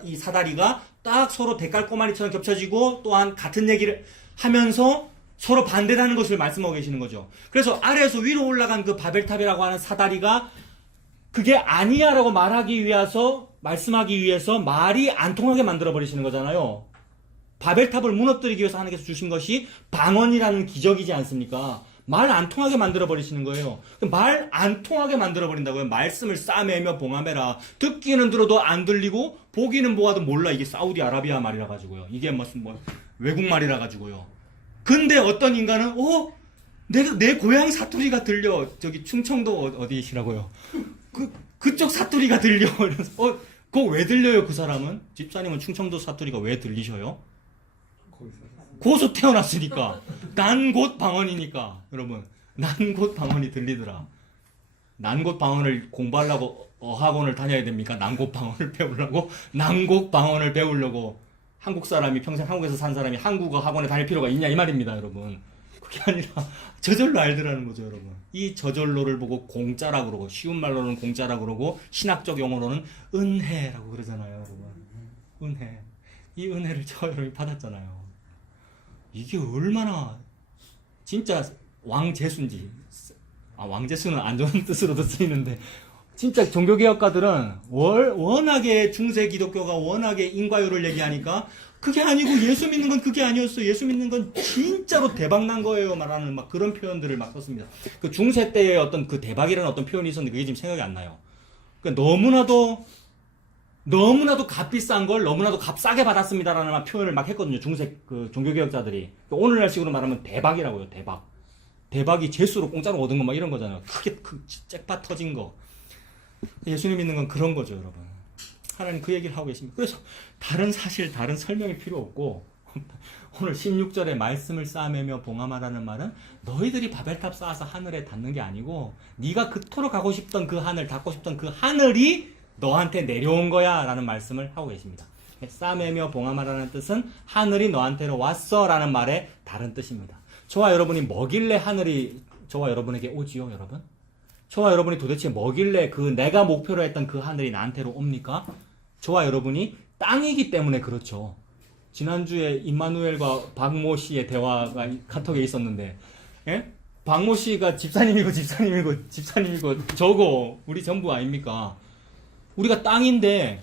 이 사다리가 딱 서로 대깔꼬마리처럼 겹쳐지고 또한 같은 얘기를 하면서 서로 반대라는 것을 말씀하고 계시는 거죠. 그래서 아래에서 위로 올라간 그 바벨탑이라고 하는 사다리가 그게 아니야라고 말씀하기 위해서 말이 안 통하게 만들어 버리시는 거잖아요. 바벨탑을 무너뜨리기 위해서 하나님께서 주신 것이 방언이라는 기적이지 않습니까? 말 안 통하게 만들어 버리시는 거예요. 말 안 통하게 만들어 버린다고요. 말씀을 싸매며 봉하매라. 듣기는 들어도 안 들리고 보기는 보아도 몰라. 이게 사우디아라비아 말이라 가지고요. 이게 무슨 외국 말이라 가지고요. 근데 어떤 인간은 내 고향 사투리가 들려. 저기 충청도 어디시라고요? 그쪽 사투리가 들려. 그래서 그거 왜 들려요? 그 사람은? 집사님은 충청도 사투리가 왜 들리셔요? 고수 태어났으니까. 난 곧 방언이니까. 여러분, 난 곧 방언이 들리더라. 난 곧 방언을 공부하려고 어학원을 다녀야 됩니까? 난 곧 방언을 배우려고? 난 곧 방언을 배우려고 한국 사람이 평생 한국에서 산 사람이 한국어 학원에 다닐 필요가 있냐 이 말입니다, 여러분. 그게 아니라 저절로 알더라는 거죠, 여러분. 이 저절로를 보고 공짜라 그러고 쉬운 말로는 공짜라 그러고 신학적 용어로는 은혜라고 그러잖아요, 여러분. 은혜. 이 은혜를 저 여러분이 받았잖아요. 이게 얼마나 진짜 왕재수인지. 왕재수는 안 좋은 뜻으로도 쓰이는데 진짜 종교개혁가들은 워낙에 중세 기독교가 워낙에 인과요를 얘기하니까 그게 아니고 예수 믿는 건 그게 아니었어. 예수 믿는 건 진짜로 대박난 거예요. 말하는 막 그런 표현들을 막 썼습니다. 그 중세 때의 어떤 그 대박이라는 어떤 표현이 있었는데 그게 지금 생각이 안 나요. 그러니까 너무나도 값비싼 걸 너무나도 값싸게 받았습니다라는 표현을 막 했거든요. 중세 그 종교개혁자들이. 오늘날식으로 말하면 대박이라고요. 대박. 대박이 재수로 공짜로 얻은 거 막 이런 거잖아요. 크게 잭팟 터진 거. 예수님 믿는 건 그런 거죠, 여러분. 하나님 그 얘기를 하고 계십니다. 그래서 다른 설명이 필요 없고 오늘 16절에 말씀을 싸매며 봉함하라는 말은 너희들이 바벨탑 쌓아서 하늘에 닿는 게 아니고 네가 그토록 가고 싶던 그 하늘, 닿고 싶던 그 하늘이 너한테 내려온 거야 라는 말씀을 하고 계십니다. 싸매며 봉함하라는 뜻은 하늘이 너한테로 왔어 라는 말의 다른 뜻입니다. 저와 여러분이 뭐길래 하늘이 저와 여러분에게 오지요, 여러분? 저와 여러분이 도대체 뭐길래 내가 목표로 했던 그 하늘이 나한테로 옵니까? 저와 여러분이 땅이기 때문에 그렇죠. 지난주에 임마누엘과 박모 씨의 대화가 카톡에 있었는데, 예? 박모 씨가 집사님이고 저거 우리 전부 아닙니까? 우리가 땅인데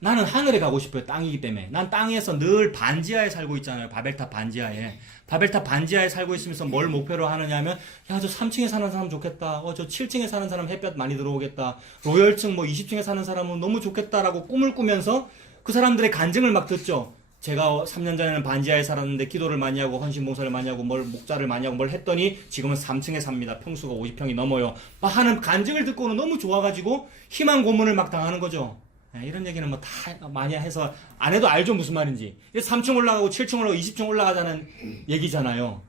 나는 하늘에 가고 싶어요. 땅이기 때문에. 난 땅에서 늘 반지하에 살고 있잖아요. 바벨탑 반지하에. 바벨탑 반지하에 살고 있으면서 뭘 목표로 하느냐 하면 야, 저 3층에 사는 사람 좋겠다. 저 7층에 사는 사람 햇볕 많이 들어오겠다. 로열층 20층에 사는 사람은 너무 좋겠다라고 꿈을 꾸면서 그 사람들의 간증을 막 듣죠. 제가 3년 전에는 반지하에 살았는데 기도를 많이 하고 헌신봉사를 많이 하고 목자를 많이 하고 뭘 했더니 지금은 3층에 삽니다. 평수가 50평이 넘어요. 막 하는 간증을 듣고는 너무 좋아가지고 희망 고문을 막 당하는 거죠. 이런 얘기는 다 많이 해서 안 해도 알죠, 무슨 말인지. 3층 올라가고 7층 올라가고 20층 올라가자는 얘기잖아요.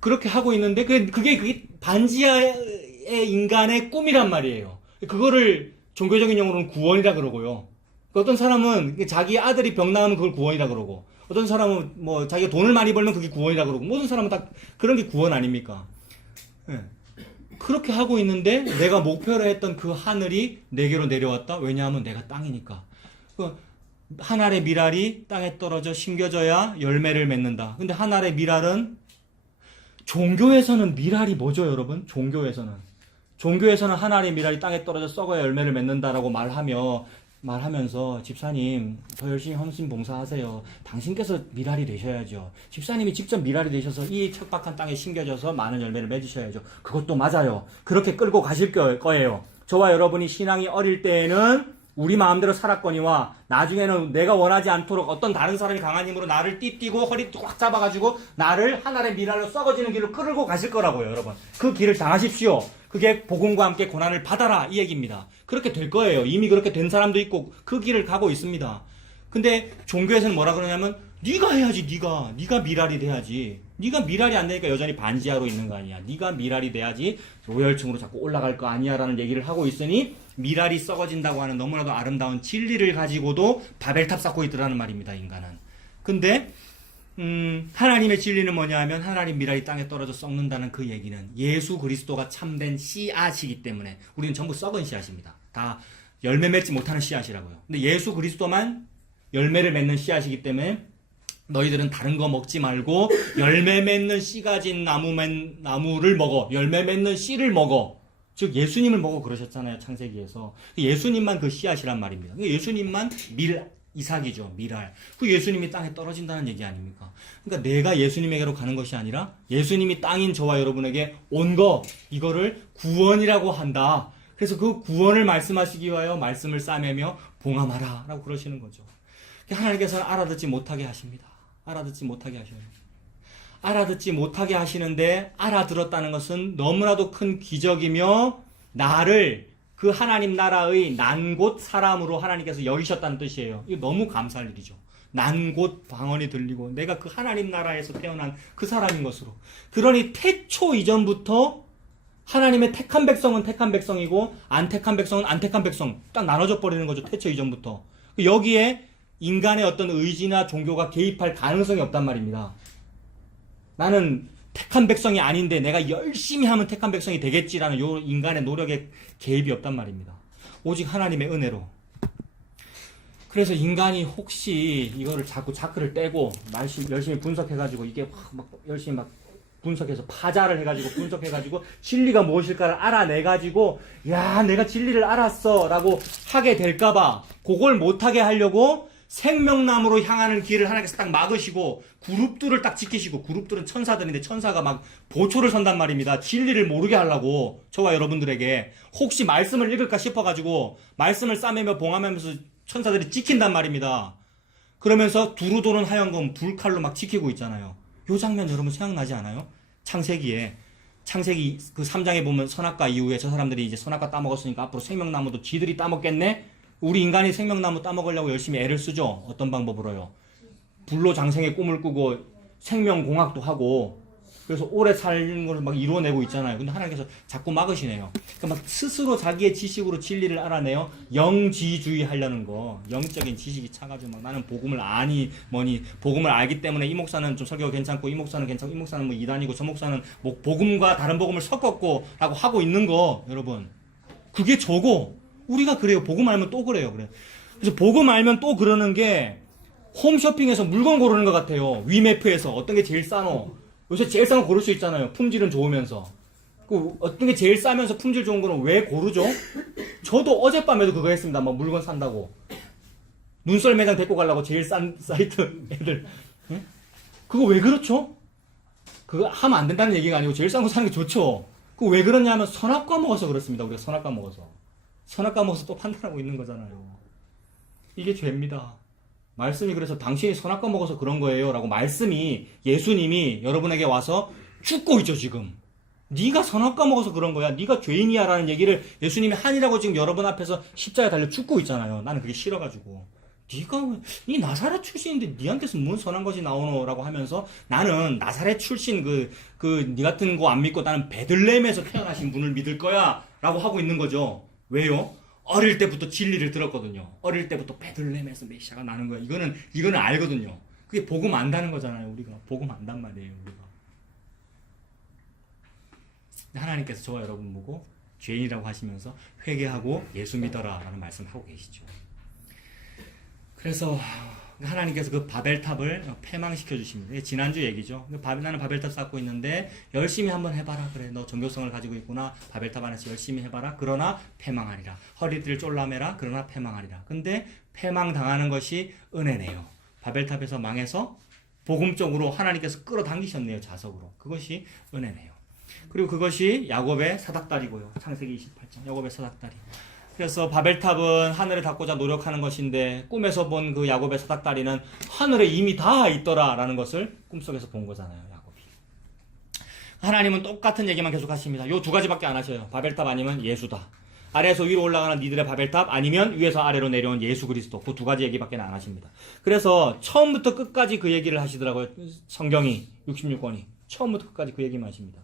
그렇게 하고 있는데 그게 반지하의 인간의 꿈이란 말이에요. 그거를 종교적인 용어로는 구원이라 그러고요. 어떤 사람은 자기 아들이 병 나으면 그걸 구원이라 그러고, 어떤 사람은 자기가 돈을 많이 벌면 그게 구원이라 그러고, 모든 사람은 다 그런 게 구원 아닙니까? 네. 그렇게 하고 있는데 내가 목표로 했던 그 하늘이 내게로 내려왔다? 왜냐하면 내가 땅이니까. 한 알의 밀알이 땅에 떨어져 심겨져야 열매를 맺는다. 근데 한 알의 밀알은 종교에서는 미랄이 뭐죠, 여러분? 종교에서는 하나님의 미랄이 땅에 떨어져 썩어야 열매를 맺는다라고 말하면서 집사님 더 열심히 헌신 봉사하세요. 당신께서 미랄이 되셔야죠. 집사님이 직접 미랄이 되셔서 이 척박한 땅에 심겨져서 많은 열매를 맺으셔야죠. 그것도 맞아요. 그렇게 끌고 가실 거예요. 저와 여러분이 신앙이 어릴 때에는 우리 마음대로 살았거니와 나중에는 내가 원하지 않도록 어떤 다른 사람이 강한 힘으로 나를 띠띠고 허리 꽉 잡아가지고 나를 하나의 미랄로 썩어지는 길로 끌고 가실 거라고요, 여러분. 그 길을 당하십시오. 그게 복음과 함께 고난을 받아라 이 얘기입니다. 그렇게 될 거예요. 이미 그렇게 된 사람도 있고 그 길을 가고 있습니다. 근데 종교에서는 뭐라 그러냐면 네가 해야지. 네가 미랄이 돼야지. 네가 미랄이 안 되니까 여전히 반지하로 있는 거 아니야. 네가 미랄이 돼야지 로열층으로 자꾸 올라갈 거 아니야 라는 얘기를 하고 있으니 미랄이 썩어진다고 하는 너무나도 아름다운 진리를 가지고도 바벨탑 쌓고 있더라는 말입니다. 인간은. 근데 하나님의 진리는 뭐냐 하면 하나님 미랄이 땅에 떨어져 썩는다는 그 얘기는 예수 그리스도가 참된 씨앗이기 때문에 우리는 전부 썩은 씨앗입니다. 다 열매 맺지 못하는 씨앗이라고요. 근데 예수 그리스도만 열매를 맺는 씨앗이기 때문에 너희들은 다른 거 먹지 말고 열매 맺는 씨 가진 나무를 먹어. 열매 맺는 씨를 먹어. 즉 예수님을 먹어 그러셨잖아요. 창세기에서. 예수님만 그 씨앗이란 말입니다. 예수님만 이삭이죠. 미랄. 그 예수님이 땅에 떨어진다는 얘기 아닙니까? 그러니까 내가 예수님에게로 가는 것이 아니라 예수님이 땅인 저와 여러분에게 온 거, 이거를 구원이라고 한다. 그래서 그 구원을 말씀하시기 위하여 말씀을 싸매며 봉함하라 라고 그러시는 거죠. 하나님께서는 알아듣지 못하게 하십니다. 알아듣지 못하게 하셔요. 알아듣지 못하게 하시는데 알아들었다는 것은 너무나도 큰 기적이며 나를 그 하나님 나라의 난 곳 사람으로 하나님께서 여기셨다는 뜻이에요. 이거 너무 감사할 일이죠. 난 곳 방언이 들리고 내가 그 하나님 나라에서 태어난 그 사람인 것으로. 그러니 태초 이전부터 하나님의 택한 백성은 택한 백성이고 안 택한 백성은 안 택한 백성 딱 나눠져 버리는 거죠. 태초 이전부터. 여기에 인간의 어떤 의지나 종교가 개입할 가능성이 없단 말입니다. 나는 택한 백성이 아닌데 내가 열심히 하면 택한 백성이 되겠지라는 요 인간의 노력에 개입이 없단 말입니다. 오직 하나님의 은혜로. 그래서 인간이 혹시 이거를 자꾸 자크를 떼고 열심히 분석해가지고 이게 막 열심히 막 분석해서 파자를 해가지고 분석해가지고 진리가 무엇일까를 알아내가지고 야 내가 진리를 알았어 라고 하게 될까봐 그걸 못하게 하려고 생명나무로 향하는 길을 하나님께서 딱 막으시고 그룹들을 딱 지키시고 그룹들은 천사들인데 천사가 막 보초를 선단 말입니다. 진리를 모르게 하려고 저와 여러분들에게 혹시 말씀을 읽을까 싶어가지고 말씀을 싸매며 봉하면서 천사들이 지킨단 말입니다. 그러면서 두루도는 하얀검 불칼로 막 지키고 있잖아요. 요 장면 여러분 생각나지 않아요? 창세기 그 3장에 보면 선악과 이후에 저 사람들이 이제 선악과 따먹었으니까 앞으로 생명나무도 지들이 따먹겠네? 우리 인간이 생명나무 따먹으려고 열심히 애를 쓰죠. 어떤 방법으로요? 불로 장생의 꿈을 꾸고 생명공학도 하고 그래서 오래 사는 걸 막 이루어내고 있잖아요. 근데 하나님께서 자꾸 막으시네요. 그러니까 막 스스로 자기의 지식으로 진리를 알아내요. 영지주의 하려는 거. 영적인 지식이 차가지고 막 나는 복음을 아니 뭐니 복음을 알기 때문에 이 목사는 좀 설교가 괜찮고 이 목사는 괜찮고 이 목사는 뭐 이단이고 저 목사는 뭐 복음과 다른 복음을 섞었고 라고 하고 있는 거 여러분. 그게 저고 우리가 그래요. 복음 알면 또 그래요. 그래서 복음 알면 또 그러는 게 홈쇼핑에서 물건 고르는 것 같아요. 위메프에서 어떤 게 제일 싸노? 요새 제일 싼 거 고를 수 있잖아요. 품질은 좋으면서. 그 어떤 게 제일 싸면서 품질 좋은 거는 왜 고르죠? 저도 어젯밤에도 그거 했습니다. 막 물건 산다고. 눈썰 매장 데리고 가려고 제일 싼 사이트 애들. 응? 그거 왜 그렇죠? 그거 하면 안 된다는 얘기가 아니고 제일 싼 거 사는 게 좋죠. 그거 왜 그러냐면 선악과 먹어서 그렇습니다. 우리가 선악과 먹어서. 선악과 먹어서 또 판단하고 있는 거잖아요. 이게 죄입니다. 말씀이 그래서 당신이 선악과 먹어서 그런 거예요 라고 말씀이 예수님이 여러분에게 와서 죽고 있죠 지금. 네가 선악과 먹어서 그런 거야. 네가 죄인이야 라는 얘기를 예수님이 한이라고 지금 여러분 앞에서 십자가에 달려 죽고 있잖아요. 나는 그게 싫어가지고 네가 이 나사렛 출신인데 네한테서 뭔 선한 것이 나오노 라고 하면서 나는 나사렛 출신 네 같은 거 안 믿고 나는 베들레헴에서 태어나신 분을 믿을 거야 라고 하고 있는 거죠. 왜요? 어릴 때부터 진리를 들었거든요. 어릴 때부터 베들레헴에서 메시아가 나는 거야. 이거는 알거든요. 그게 복음 안다는 거잖아요. 우리가 복음 안단 말이에요. 우리가. 하나님께서 저와 여러분 보고 죄인이라고 하시면서 회개하고 예수 믿어라 라는 말씀을 하고 계시죠. 그래서 하나님께서 그 바벨탑을 패망시켜 주십니다. 이게 지난주 얘기죠. 나는 바벨탑 쌓고 있는데 열심히 한번 해봐라. 그래, 너 종교성을 가지고 있구나. 바벨탑 안에서 열심히 해봐라. 그러나 패망하리라. 허리띠를 쫄라매라. 그러나 패망하리라. 근데 패망당하는 것이 은혜네요. 바벨탑에서 망해서 복음 쪽으로 하나님께서 끌어당기셨네요. 자석으로. 그것이 은혜네요. 그리고 그것이 야곱의 사닥다리고요. 창세기 28장 야곱의 사닥다리. 그래서 바벨탑은 하늘에 닿고자 노력하는 것인데 꿈에서 본 그 야곱의 사닥다리는 하늘에 이미 닿아 있더라라는 것을 꿈속에서 본 거잖아요. 야곱이. 하나님은 똑같은 얘기만 계속 하십니다. 요 두 가지밖에 안 하셔요. 바벨탑 아니면 예수다. 아래에서 위로 올라가는 니들의 바벨탑 아니면 위에서 아래로 내려온 예수 그리스도. 그 두 가지 얘기밖에 안 하십니다. 그래서 처음부터 끝까지 그 얘기를 하시더라고요. 성경이 66권이 처음부터 끝까지 그 얘기만 하십니다.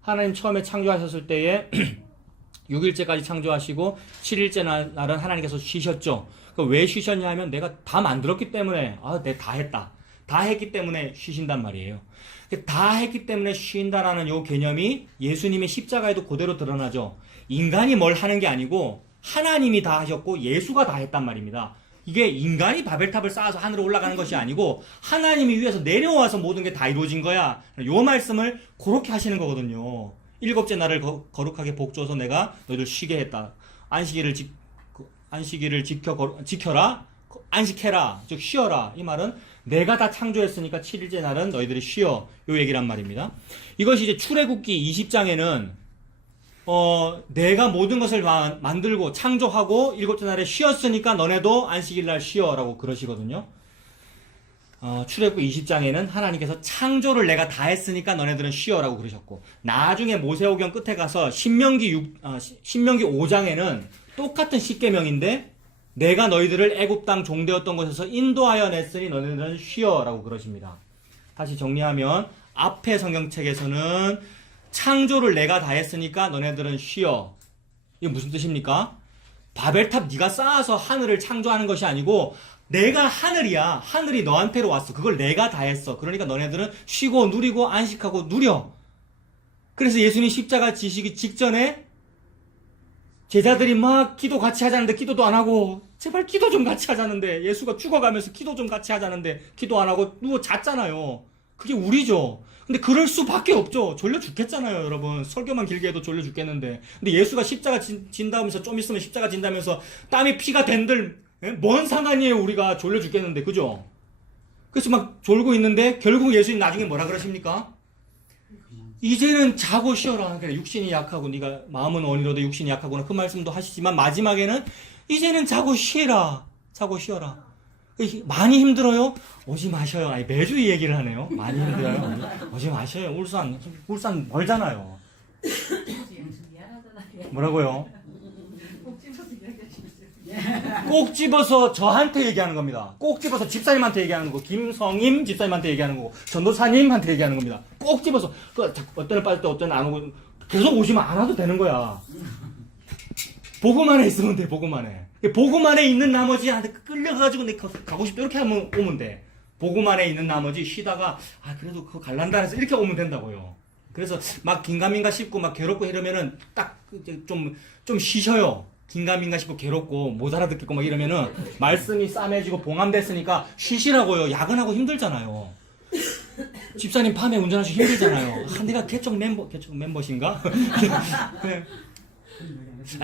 하나님 처음에 창조하셨을 때에 6일째까지 창조하시고 7일째 날은 하나님께서 쉬셨죠. 왜 쉬셨냐 하면 내가 다 만들었기 때문에 내가 다 했다. 다 했기 때문에 쉬신단 말이에요. 다 했기 때문에 쉰다라는 요 개념이 예수님의 십자가에도 그대로 드러나죠. 인간이 뭘 하는 게 아니고 하나님이 다 하셨고 예수가 다 했단 말입니다. 이게 인간이 바벨탑을 쌓아서 하늘에 올라가는 것이 아니고 하나님이 위에서 내려와서 모든 게 다 이루어진 거야. 요 말씀을 그렇게 하시는 거거든요. 7째 날을 거룩하게 복주어서 내가 너희를 쉬게 했다. 안식일을 지켜라. 안식해라. 즉 쉬어라. 이 말은 내가 다 창조했으니까 7일째 날은 너희들이 쉬어. 요 얘기란 말입니다. 이것이 이제 출애굽기 20장에는 내가 모든 것을 만들고 창조하고 7째 날에 쉬었으니까 너네도 안식일 날 쉬어라고 그러시거든요. 출애굽기 20장에는 하나님께서 창조를 내가 다 했으니까 너네들은 쉬어라고 그러셨고, 나중에 모세오경 끝에 가서 신명기 5장에는 똑같은 십계명인데 내가 너희들을 애굽 땅 종되었던 곳에서 인도하여 냈으니 너네들은 쉬어라고 그러십니다. 다시 정리하면 앞에 성경책에서는 창조를 내가 다 했으니까 너네들은 쉬어. 이게 무슨 뜻입니까? 바벨탑 네가 쌓아서 하늘을 창조하는 것이 아니고 내가 하늘이야. 하늘이 너한테로 왔어. 그걸 내가 다 했어. 그러니까 너네들은 쉬고 누리고 안식하고 누려. 그래서 예수님 십자가 지시기 직전에 제자들이 막 기도 같이 하자는데 기도도 안 하고, 제발 기도 좀 같이 하자는데, 예수가 죽어가면서 기도 좀 같이 하자는데 기도 안 하고 누워 잤잖아요. 그게 우리죠. 근데 그럴 수밖에 없죠. 졸려 죽겠잖아요, 여러분. 설교만 길게 해도 졸려 죽겠는데. 근데 예수가 십자가 진다면서 좀 있으면 십자가 진다면서 땀이 피가 된들 뭔 상관이에요. 우리가 졸려 죽겠는데, 그죠? 그래서 막 졸고 있는데 결국 예수님 나중에 뭐라 그러십니까? 이제는 자고 쉬어라. 그래, 육신이 약하고 네가 마음은 원이로도 육신이 약하구나. 그 말씀도 하시지만 마지막에는 이제는 자고 쉬라. 자고 쉬어라. 많이 힘들어요? 오지 마셔요. 아니, 매주 이 얘기를 하네요. 많이 힘들어요? 오지 마셔요. 울산 멀잖아요. 뭐라고요? 꼭 집어서 저한테 얘기하는 겁니다. 꼭 집어서 집사님한테 얘기하는 거고, 김성임 집사님한테 얘기하는 거고, 전도사님한테 얘기하는 겁니다. 꼭 집어서. 어떤 애 빠질 때 어떤 애 안 오고, 계속 오시면 안 와도 되는 거야. 보고만 안에 있으면 돼, 보고만 해. 보고만 에 있는 나머지 한테 끌려가지고 내가 가고 싶다 이렇게 하면 오면 돼. 보고만 에 있는 나머지 쉬다가 그래도 그거 갈란다 해서 이렇게 오면 된다고요. 그래서 막 긴가민가 싶고 막 괴롭고 이러면은 딱 좀 쉬셔요. 긴가민가 싶고 괴롭고 못 알아듣겠고 막 이러면은 말씀이 싸매지고 봉함됐으니까 쉬시라고요. 야근하고 힘들잖아요. 집사님 밤에 운전하시기 힘들잖아요. 내가 개척 멤버신가? 네.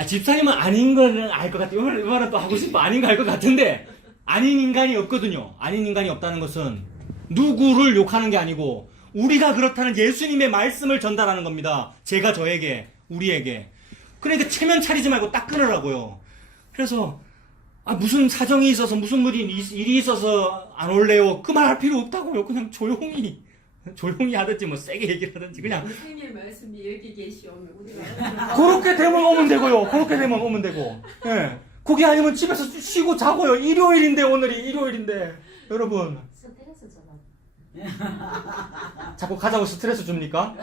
집사님은 아닌 거는 알 것 같아요. 이 말은 또 하고 싶어. 아닌 거 알 것 같은데, 아닌 인간이 없거든요. 아닌 인간이 없다는 것은 누구를 욕하는 게 아니고 우리가 그렇다는 예수님의 말씀을 전달하는 겁니다. 제가 저에게, 우리에게. 그러니까 체면 차리지 말고 딱 끊으라고요. 그래서 무슨 사정이 있어서 무슨 일이 있어서 안 올래요. 그 말 할 필요 없다고요. 그냥 조용히 하든지 뭐 세게 얘기를 하든지 그냥 선생님 말씀이 여기 계시오면 우리가 그렇게 되면 오면 되고요. 그렇게 되면 오면 되고. 예. 그게 아니면 집에서 쉬고 자고요. 일요일인데 오늘이 일요일인데 여러분. 스트레스 잖아. 자꾸 가자고 스트레스 줍니까?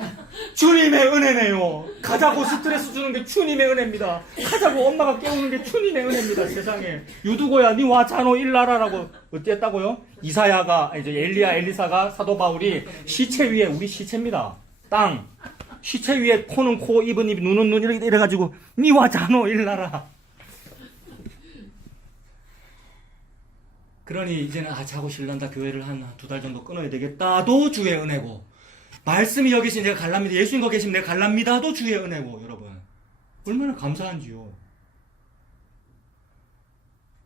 주님의 은혜네요. 가자고 스트레스 주는 게 주님의 은혜입니다. 가자고 엄마가 깨우는 게 주님의 은혜입니다. 세상에. 유두고야 니 와 자노 일나라라고 어땠다고요? 엘리사가 사도 바울이 시체 위에, 우리 시체입니다. 땅 시체 위에 코는 코, 입은 입, 눈은 눈 이렇게 이래가지고 니 와 자노 일나라. 그러니 이제는 자고 신난다, 교회를 한 2달 정도 끊어야 되겠다도 주의 은혜고, 말씀이 여기 있으니 내가 갈랍니다, 예수님 거기 계시면 내가 갈랍니다도 주의 은혜고. 여러분 얼마나 감사한지요.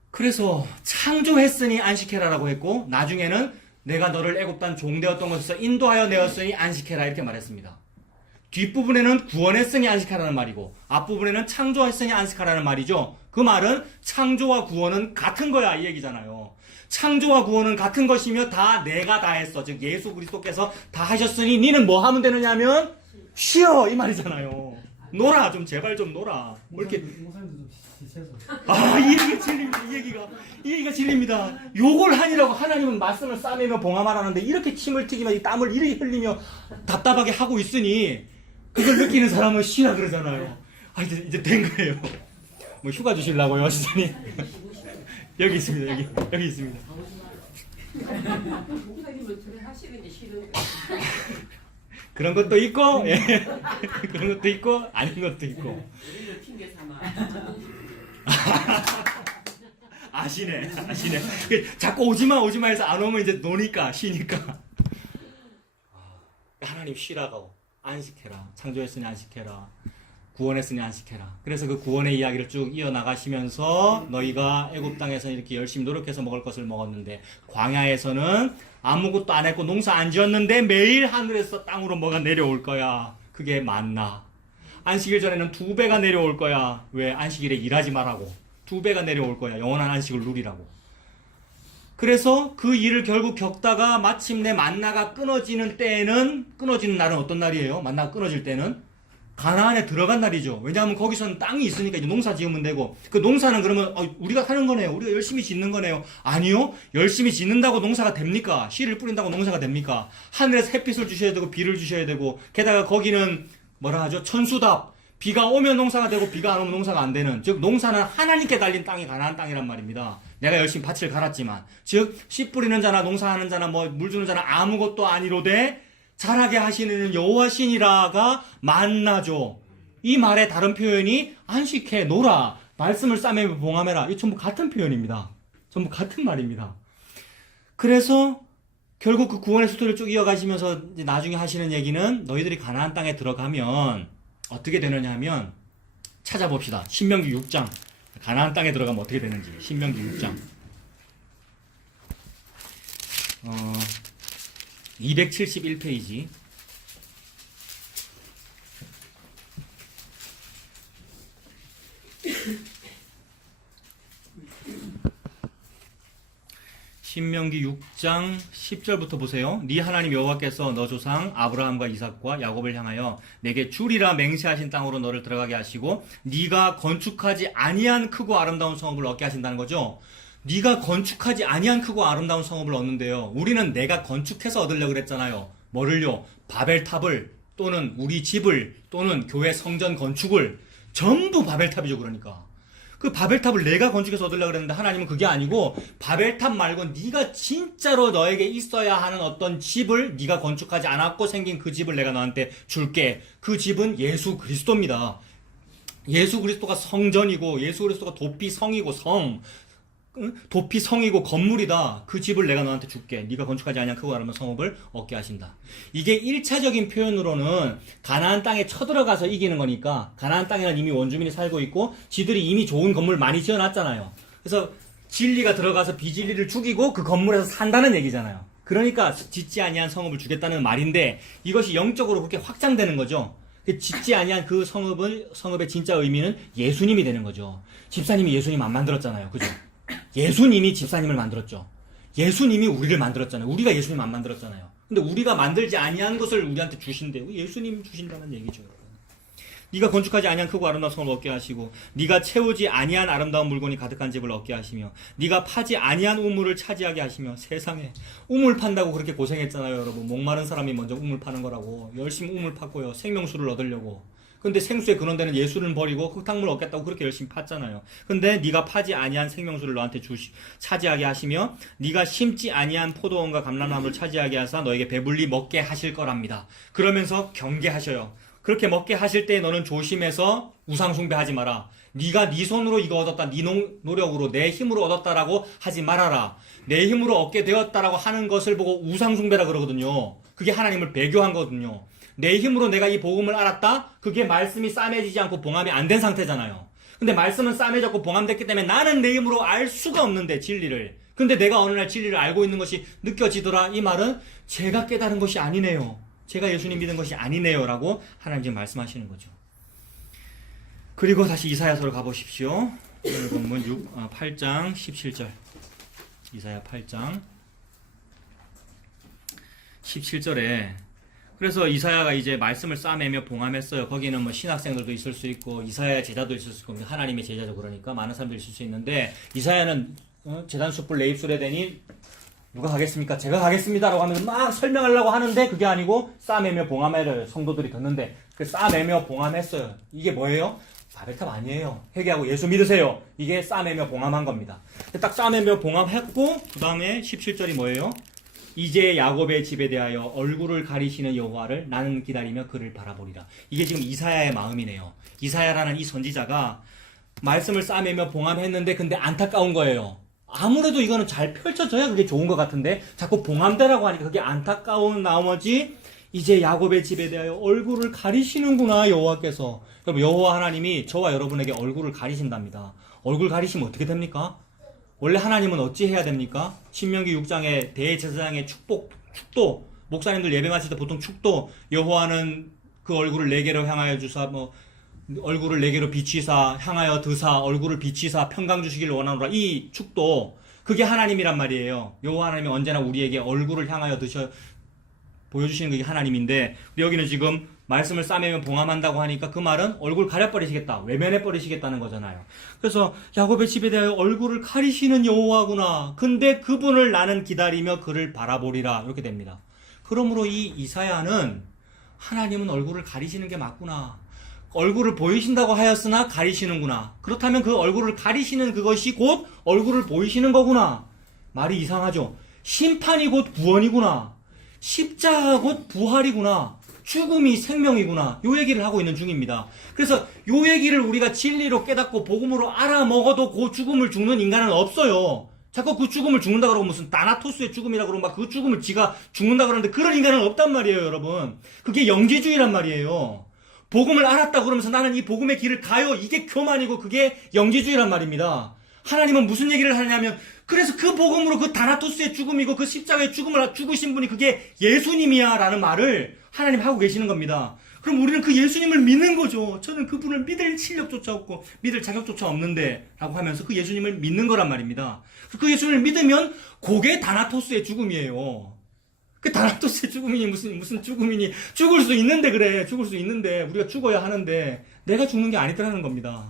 그래서 창조했으니 안식해라라고 했고, 나중에는 내가 너를 애굽 땅 종되었던 곳에서 인도하여 내었으니 안식해라 이렇게 말했습니다. 뒷부분에는 구원했으니 안식하라는 말이고, 앞부분에는 창조했으니 안식하라는 말이죠. 그 말은 창조와 구원은 같은 거야 이 얘기잖아요. 창조와 구원은 같은 것이며 다 내가 다 했어. 즉 예수 그리스도께서 다 하셨으니 니는 뭐 하면 되느냐면 쉬어 이 말이잖아요. 놀아, 좀 제발 좀 놀아. 뭐 이렇게 목사님도 좀 쉬셔서. 이 얘기가 진립니다. 이 얘기가 진립니다. 욕을 하니라고 하나님은 말씀을 싸매며 봉함하라는데 이렇게 침을 튀기며 이 땀을 이렇게 흘리며 답답하게 하고 있으니 그걸 느끼는 사람은 쉬라 그러잖아요. 이제 된 거예요. 뭐 휴가 주시려고요, 시장님? 여기 있습니다. 여기 있습니다. 목사님은 저래 하시는 게 싫은 거예요. 그런 것도 있고, 예. 그런 것도 있고, 아닌 것도 있고. 우리를 핑계 삼아. 아시네. 자꾸 오지마 해서 안 오면 이제 노니까, 쉬니까. 하나님 쉬라고. 안식해라. 창조했으니 안식해라. 구원했으니 안식해라. 그래서 그 구원의 이야기를 쭉 이어나가시면서 너희가 애굽 땅에서 이렇게 열심히 노력해서 먹을 것을 먹었는데 광야에서는 아무것도 안 했고 농사 안 지었는데 매일 하늘에서 땅으로 뭐가 내려올 거야. 그게 만나. 안식일 전에는 2배가 내려올 거야. 왜? 안식일에 일하지 말라고. 2배가 내려올 거야. 영원한 안식을 누리라고. 그래서 그 일을 결국 겪다가 마침내 만나가 끊어지는 날은 어떤 날이에요? 만나가 끊어질 때는 가나안에 들어간 날이죠. 왜냐하면 거기서는 땅이 있으니까 이제 농사 지으면 되고, 그 농사는 그러면 우리가 하는 거네요. 우리가 열심히 짓는 거네요. 아니요. 열심히 짓는다고 농사가 됩니까? 씨를 뿌린다고 농사가 됩니까? 하늘에서 햇빛을 주셔야 되고 비를 주셔야 되고, 게다가 거기는 뭐라 하죠? 천수답. 비가 오면 농사가 되고 비가 안 오면 농사가 안 되는, 즉 농사는 하나님께 달린 땅이 가나안 땅이란 말입니다. 내가 열심히 밭을 갈았지만, 즉 씨 뿌리는 자나 농사하는 자나 뭐 물 주는 자나 아무것도 아니로되 자라게 하시는 여호와 신이라가 만나죠. 이 말의 다른 표현이 안식해, 놀아, 말씀을 싸매며 봉함해라. 이 전부 같은 표현입니다. 전부 같은 말입니다. 그래서 결국 그 구원의 스토리를 쭉 이어가시면서 이제 나중에 하시는 얘기는 너희들이 가나안 땅에 들어가면 어떻게 되느냐 하면, 찾아봅시다. 신명기 6장. 가나안 땅에 들어가면 어떻게 되는지. 신명기 6장. 271페이지. 신명기 6장 10절부터 보세요. 네 하나님 여호와께서 너 조상 아브라함과 이삭과 야곱을 향하여 내게 주리라 맹세하신 땅으로 너를 들어가게 하시고 네가 건축하지 아니한 크고 아름다운 성읍을 얻게 하신다는 거죠. 네가 건축하지 아니한 크고 아름다운 성읍을 얻는데요. 우리는 내가 건축해서 얻으려고 그랬잖아요. 뭐를요? 바벨탑을, 또는 우리 집을, 또는 교회 성전 건축을. 전부 바벨탑이죠. 그러니까 그 바벨탑을 내가 건축해서 얻으려고 그랬는데 하나님은 그게 아니고 바벨탑 말고 네가 진짜로 너에게 있어야 하는 어떤 집을 네가 건축하지 않았고 생긴 그 집을 내가 너한테 줄게. 그 집은 예수 그리스도입니다. 예수 그리스도가 성전이고 예수 그리스도가 도피 성이고 도피 성이고 건물이다. 그 집을 내가 너한테 줄게. 네가 건축하지 아니한 크고 아름다운 성읍을 얻게 하신다. 이게 1차적인 표현으로는 가나안 땅에 쳐들어가서 이기는 거니까, 가나안 땅에는 이미 원주민이 살고 있고 지들이 이미 좋은 건물 많이 지어놨잖아요. 그래서 진리가 들어가서 비진리를 죽이고 그 건물에서 산다는 얘기잖아요. 그러니까 짓지 아니한 성읍을 주겠다는 말인데, 이것이 영적으로 그렇게 확장되는 거죠. 짓지 아니한 그 성읍의 진짜 의미는 예수님이 되는 거죠. 집사님이 예수님 안 만들었잖아요. 그죠? 예수님이 집사님을 만들었죠. 예수님이 우리를 만들었잖아요. 우리가 예수님 안 만들었잖아요. 근데 우리가 만들지 아니한 것을 우리한테 주신대요. 예수님이 주신다는 얘기죠. 네가 건축하지 아니한 크고 아름다운 성을 얻게 하시고, 네가 채우지 아니한 아름다운 물건이 가득한 집을 얻게 하시며, 네가 파지 아니한 우물을 차지하게 하시며. 세상에 우물 판다고 그렇게 고생했잖아요. 여러분, 목마른 사람이 먼저 우물 파는 거라고 열심히 우물 팠고요. 생명수를 얻으려고. 근데 생수에 근원 되는 예수를 버리고 흙탕물 얻겠다고 그렇게 열심히 팠잖아요. 근데 네가 파지 아니한 생명수를 너한테 차지하게 하시며, 네가 심지 아니한 포도원과 감람나무를 차지하게 하사 너에게 배불리 먹게 하실 거랍니다. 그러면서 경계하셔요. 그렇게 먹게 하실 때 너는 조심해서 우상 숭배하지 마라. 네가 네 손으로 이거 얻었다. 네 노력으로 내 힘으로 얻었다라고 하지 말아라. 내 힘으로 얻게 되었다라고 하는 것을 보고 우상 숭배라 그러거든요. 그게 하나님을 배교한 거거든요. 내 힘으로 내가 이 복음을 알았다? 그게 말씀이 싸매지지 않고 봉함이 안 된 상태잖아요. 근데 말씀은 싸매졌고 봉함됐기 때문에 나는 내 힘으로 알 수가 없는데 진리를. 근데 내가 어느 날 진리를 알고 있는 것이 느껴지더라. 이 말은 제가 깨달은 것이 아니네요. 제가 예수님 믿은 것이 아니네요. 라고 하나님 지금 말씀하시는 거죠. 그리고 다시 이사야서로 가보십시오. 오늘 본문 8장 17절. 이사야 8장 17절에 그래서 이사야가 이제 말씀을 싸매며 봉함했어요. 거기는 뭐 신학생들도 있을 수 있고 이사야 제자도 있을 수 있고 하나님의 제자죠. 그러니까 많은 사람들이 있을 수 있는데 이사야는 제단 숯불 내 입술에 대니 누가 가겠습니까? 제가 가겠습니다라고 하면서 막 설명하려고 하는데 그게 아니고 싸매며 봉함해를 성도들이 듣는데 그 싸매며 봉함했어요. 이게 뭐예요? 바벨탑 아니에요. 회개하고 예수 믿으세요. 이게 싸매며 봉함한 겁니다. 딱 싸매며 봉함했고 그 다음에 17절이 뭐예요? 이제 야곱의 집에 대하여 얼굴을 가리시는 여호와를 나는 기다리며 그를 바라보리라. 이게 지금 이사야의 마음이네요. 이사야라는 이 선지자가 말씀을 싸매며 봉함했는데 근데 안타까운 거예요. 아무래도 이거는 잘 펼쳐져야 그게 좋은 것 같은데 자꾸 봉함되라고 하니까 그게 안타까운 나머지 이제 야곱의 집에 대하여 얼굴을 가리시는구나 여호와께서. 여러분 여호와 하나님이 저와 여러분에게 얼굴을 가리신답니다. 얼굴 가리시면 어떻게 됩니까? 원래 하나님은 어찌 해야 됩니까? 신명기 6장에 대제사장의 축도 목사님들 예배 마칠 때 보통 축도 여호와는 그 얼굴을 네개로 향하여 주사 얼굴을 네개로 비치사 향하여 드사 얼굴을 비치사 평강 주시기를 원하노라. 이 축도 그게 하나님이란 말이에요. 여호와 하나님이 언제나 우리에게 얼굴을 향하여 보여주시는 그게 하나님인데 여기는 지금 말씀을 싸매면 봉함한다고 하니까 그 말은 얼굴 가려버리시겠다. 외면해버리시겠다는 거잖아요. 그래서 야곱의 집에 대하여 얼굴을 가리시는 여호와구나. 근데 그분을 나는 기다리며 그를 바라보리라. 이렇게 됩니다. 그러므로 이 이사야는 하나님은 얼굴을 가리시는 게 맞구나. 얼굴을 보이신다고 하였으나 가리시는구나. 그렇다면 그 얼굴을 가리시는 그것이 곧 얼굴을 보이시는 거구나. 말이 이상하죠. 심판이 곧 구원이구나. 십자가 곧 부활이구나. 죽음이 생명이구나. 요 얘기를 하고 있는 중입니다. 그래서 요 얘기를 우리가 진리로 깨닫고 복음으로 알아먹어도 그 죽음을 죽는 인간은 없어요. 자꾸 그 죽음을 죽는다 그러고 무슨 다나토스의 죽음이라 그러고 막 그 죽음을 지가 죽는다 그러는데 그런 인간은 없단 말이에요, 여러분. 그게 영지주의란 말이에요. 복음을 알았다 그러면서 나는 이 복음의 길을 가요. 이게 교만이고 그게 영지주의란 말입니다. 하나님은 무슨 얘기를 하냐면 그래서 그 복음으로 그 다나토스의 죽음이고 그 십자가의 죽음을 죽으신 분이 그게 예수님이야 라는 말을 하나님 하고 계시는 겁니다. 그럼 우리는 그 예수님을 믿는 거죠. 저는 그분을 믿을 실력조차 없고 믿을 자격조차 없는데 라고 하면서 그 예수님을 믿는 거란 말입니다. 그 예수님을 믿으면 그게 다나토스의 죽음이에요. 그 다나토스의 죽음이니 무슨 죽음이니 죽을 수 있는데 그래. 죽을 수 있는데 우리가 죽어야 하는데 내가 죽는 게 아니더라는 겁니다.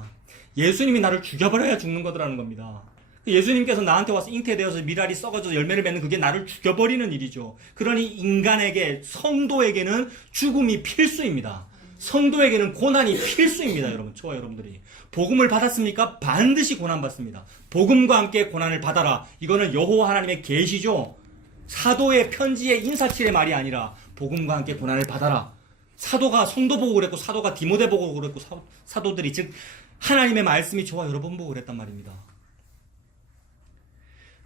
예수님이 나를 죽여버려야 죽는 거더라는 겁니다. 예수님께서 나한테 와서 잉태되어서 미랄이 썩어져서 열매를 맺는 그게 나를 죽여버리는 일이죠. 그러니 인간에게 성도에게는 죽음이 필수입니다. 성도에게는 고난이 필수입니다. 여러분 저와 여러분들이 복음을 받았습니까? 반드시 고난받습니다. 복음과 함께 고난을 받아라. 이거는 여호와 하나님의 계시죠. 사도의 편지의 인사치의 말이 아니라 복음과 함께 고난을 받아라. 사도가 성도 보고 그랬고 사도가 디모데 보고 그랬고 사도들이 즉 하나님의 말씀이 저와 여러분 보고 그랬단 말입니다.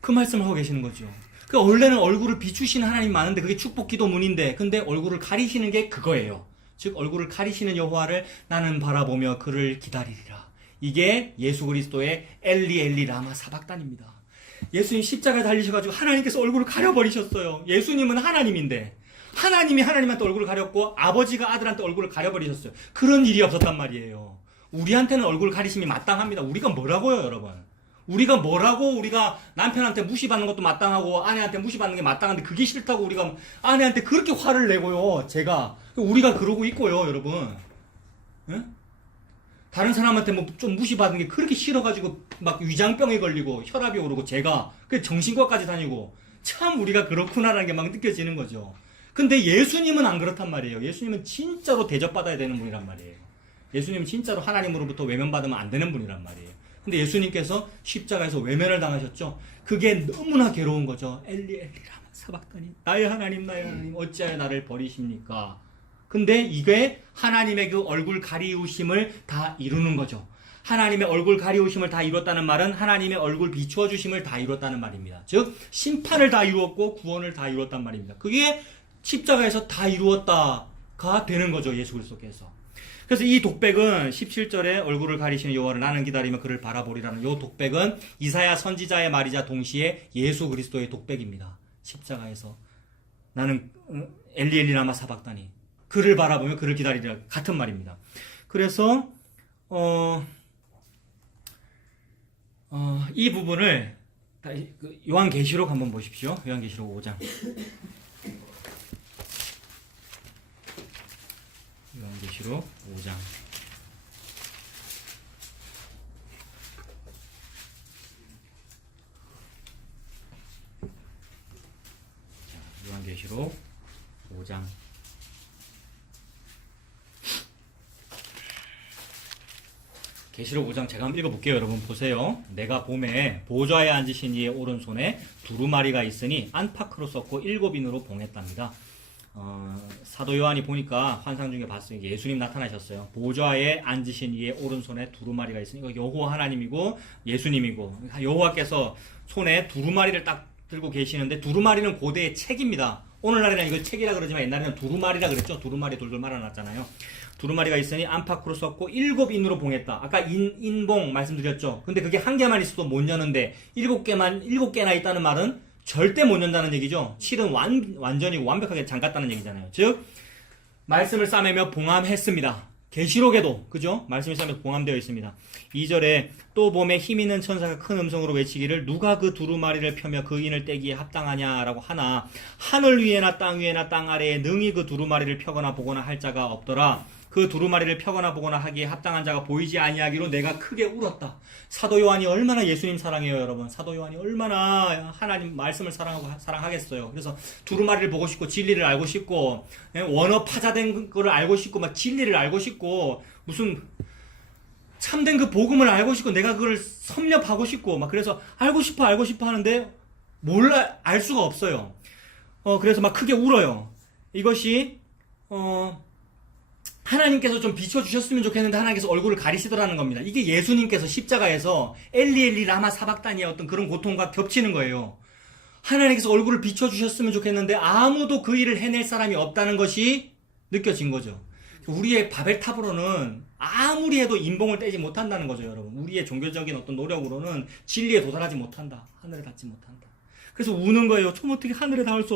그 말씀을 하고 계시는 거죠. 그 원래는 얼굴을 비추시는 하나님 많은데 그게 축복 기도문인데 근데 얼굴을 가리시는 게 그거예요. 즉 얼굴을 가리시는 여호와를 나는 바라보며 그를 기다리리라. 이게 예수 그리스도의 엘리 엘리 라마 사박단입니다. 예수님 십자가에 달리셔가지고 하나님께서 얼굴을 가려버리셨어요. 예수님은 하나님인데 하나님이 하나님한테 얼굴을 가렸고 아버지가 아들한테 얼굴을 가려버리셨어요. 그런 일이 없었단 말이에요. 우리한테는 얼굴 가리심이 마땅합니다. 우리가 뭐라고요, 여러분? 우리가 남편한테 무시받는 것도 마땅하고 아내한테 무시받는 게 마땅한데 그게 싫다고 우리가 아내한테 그렇게 화를 내고요. 우리가 그러고 있고요, 여러분. 예? 다른 사람한테 뭐 좀 무시받는 게 그렇게 싫어가지고 막 위장병에 걸리고 혈압이 오르고 그 정신과까지 다니고 참 우리가 그렇구나라는 게 막 느껴지는 거죠. 근데 예수님은 안 그렇단 말이에요. 예수님은 진짜로 대접받아야 되는 분이란 말이에요. 예수님은 진짜로 하나님으로부터 외면받으면 안 되는 분이란 말이에요. 근데 예수님께서 십자가에서 외면을 당하셨죠. 그게 너무나 괴로운 거죠. 엘리 엘리 라마 사박다니 나의 하나님 어찌하여 나를 버리십니까? 근데 이게 하나님의 그 얼굴 가리우심을 다 이루는 거죠. 하나님의 얼굴 가리우심을 다 이뤘다는 말은 하나님의 얼굴 비추어 주심을 다 이뤘다는 말입니다. 즉 심판을 다 이루었고 구원을 다 이뤘단 말입니다. 그게 십자가에서 다 이루었다가 되는 거죠. 예수 그리스도께서. 그래서 이 독백은 17절에 얼굴을 가리시는 여호와를 나는 기다리며 그를 바라보리라는 이 독백은 이사야 선지자의 말이자 동시에 예수 그리스도의 독백입니다. 십자가에서 나는 엘리 엘리 라마 사박다니 그를 바라보며 그를 기다리리라 같은 말입니다. 그래서 이 부분을 요한계시록 한번 보십시오. 요한계시록 5장. 요한계시록 5장. 요한계시록 5장. 계시록 5장 제가 한번 읽어볼게요. 여러분 보세요. 내가 봄에 보좌에 앉으신 이의 오른손에 두루마리가 있으니 안팎으로 썼고 7인으로 봉했답니다. 사도 요한이 보니까 환상 중에 봤어요. 예수님 나타나셨어요. 보좌에 앉으신 이의 오른손에 두루마리가 있으니 이거 여호와 하나님이고 예수님이고 여호와께서 손에 두루마리를 딱 들고 계시는데 두루마리는 고대의 책입니다. 오늘날에는 이걸 책이라 그러지만 옛날에는 두루마리라 그랬죠. 두루마리 돌돌 말아놨잖아요. 두루마리가 있으니 안팎으로 썼고 7인으로 봉했다. 아까 인봉 말씀드렸죠. 근데 그게 한 개만 있어도 못 여는데 7개나 있다는 말은 절대 못 연다는 얘기죠. 실은 완전히 완벽하게 잠갔다는 얘기잖아요. 즉 말씀을 싸매며 봉함했습니다. 계시록에도 그죠? 말씀을 싸매며 봉함되어 있습니다. 2절에 또 봄에 힘있는 천사가 큰 음성으로 외치기를 누가 그 두루마리를 펴며 그 인을 떼기에 합당하냐라고 하나 하늘 위에나 땅 위에나 땅 아래에 능히 그 두루마리를 펴거나 보거나 할 자가 없더라. 그 두루마리를 펴거나 보거나 하기에 합당한 자가 보이지 아니하기로 내가 크게 울었다. 사도 요한이 얼마나 예수님 사랑해요, 여러분. 사도 요한이 얼마나 하나님 말씀을 사랑하겠어요. 그래서 두루마리를 보고 싶고 진리를 알고 싶고 원어 파자된 거를 알고 싶고 막 진리를 알고 싶고 무슨 참된 그 복음을 알고 싶고 내가 그걸 섭렵하고 싶고 막 그래서 알고 싶어 하는데 알 수가 없어요. 그래서 막 크게 울어요. 이것이 하나님께서 좀 비춰주셨으면 좋겠는데 하나님께서 얼굴을 가리시더라는 겁니다. 이게 예수님께서 십자가에서 엘리 엘리 라마 사박다니의 어떤 그런 고통과 겹치는 거예요. 하나님께서 얼굴을 비춰주셨으면 좋겠는데 아무도 그 일을 해낼 사람이 없다는 것이 느껴진 거죠. 우리의 바벨탑으로는 아무리 해도 인봉을 떼지 못한다는 거죠, 여러분. 우리의 종교적인 어떤 노력으로는 진리에 도달하지 못한다. 하늘에 닿지 못한다. 그래서 우는 거예요. 좀 어떻게 하늘에 닿을 수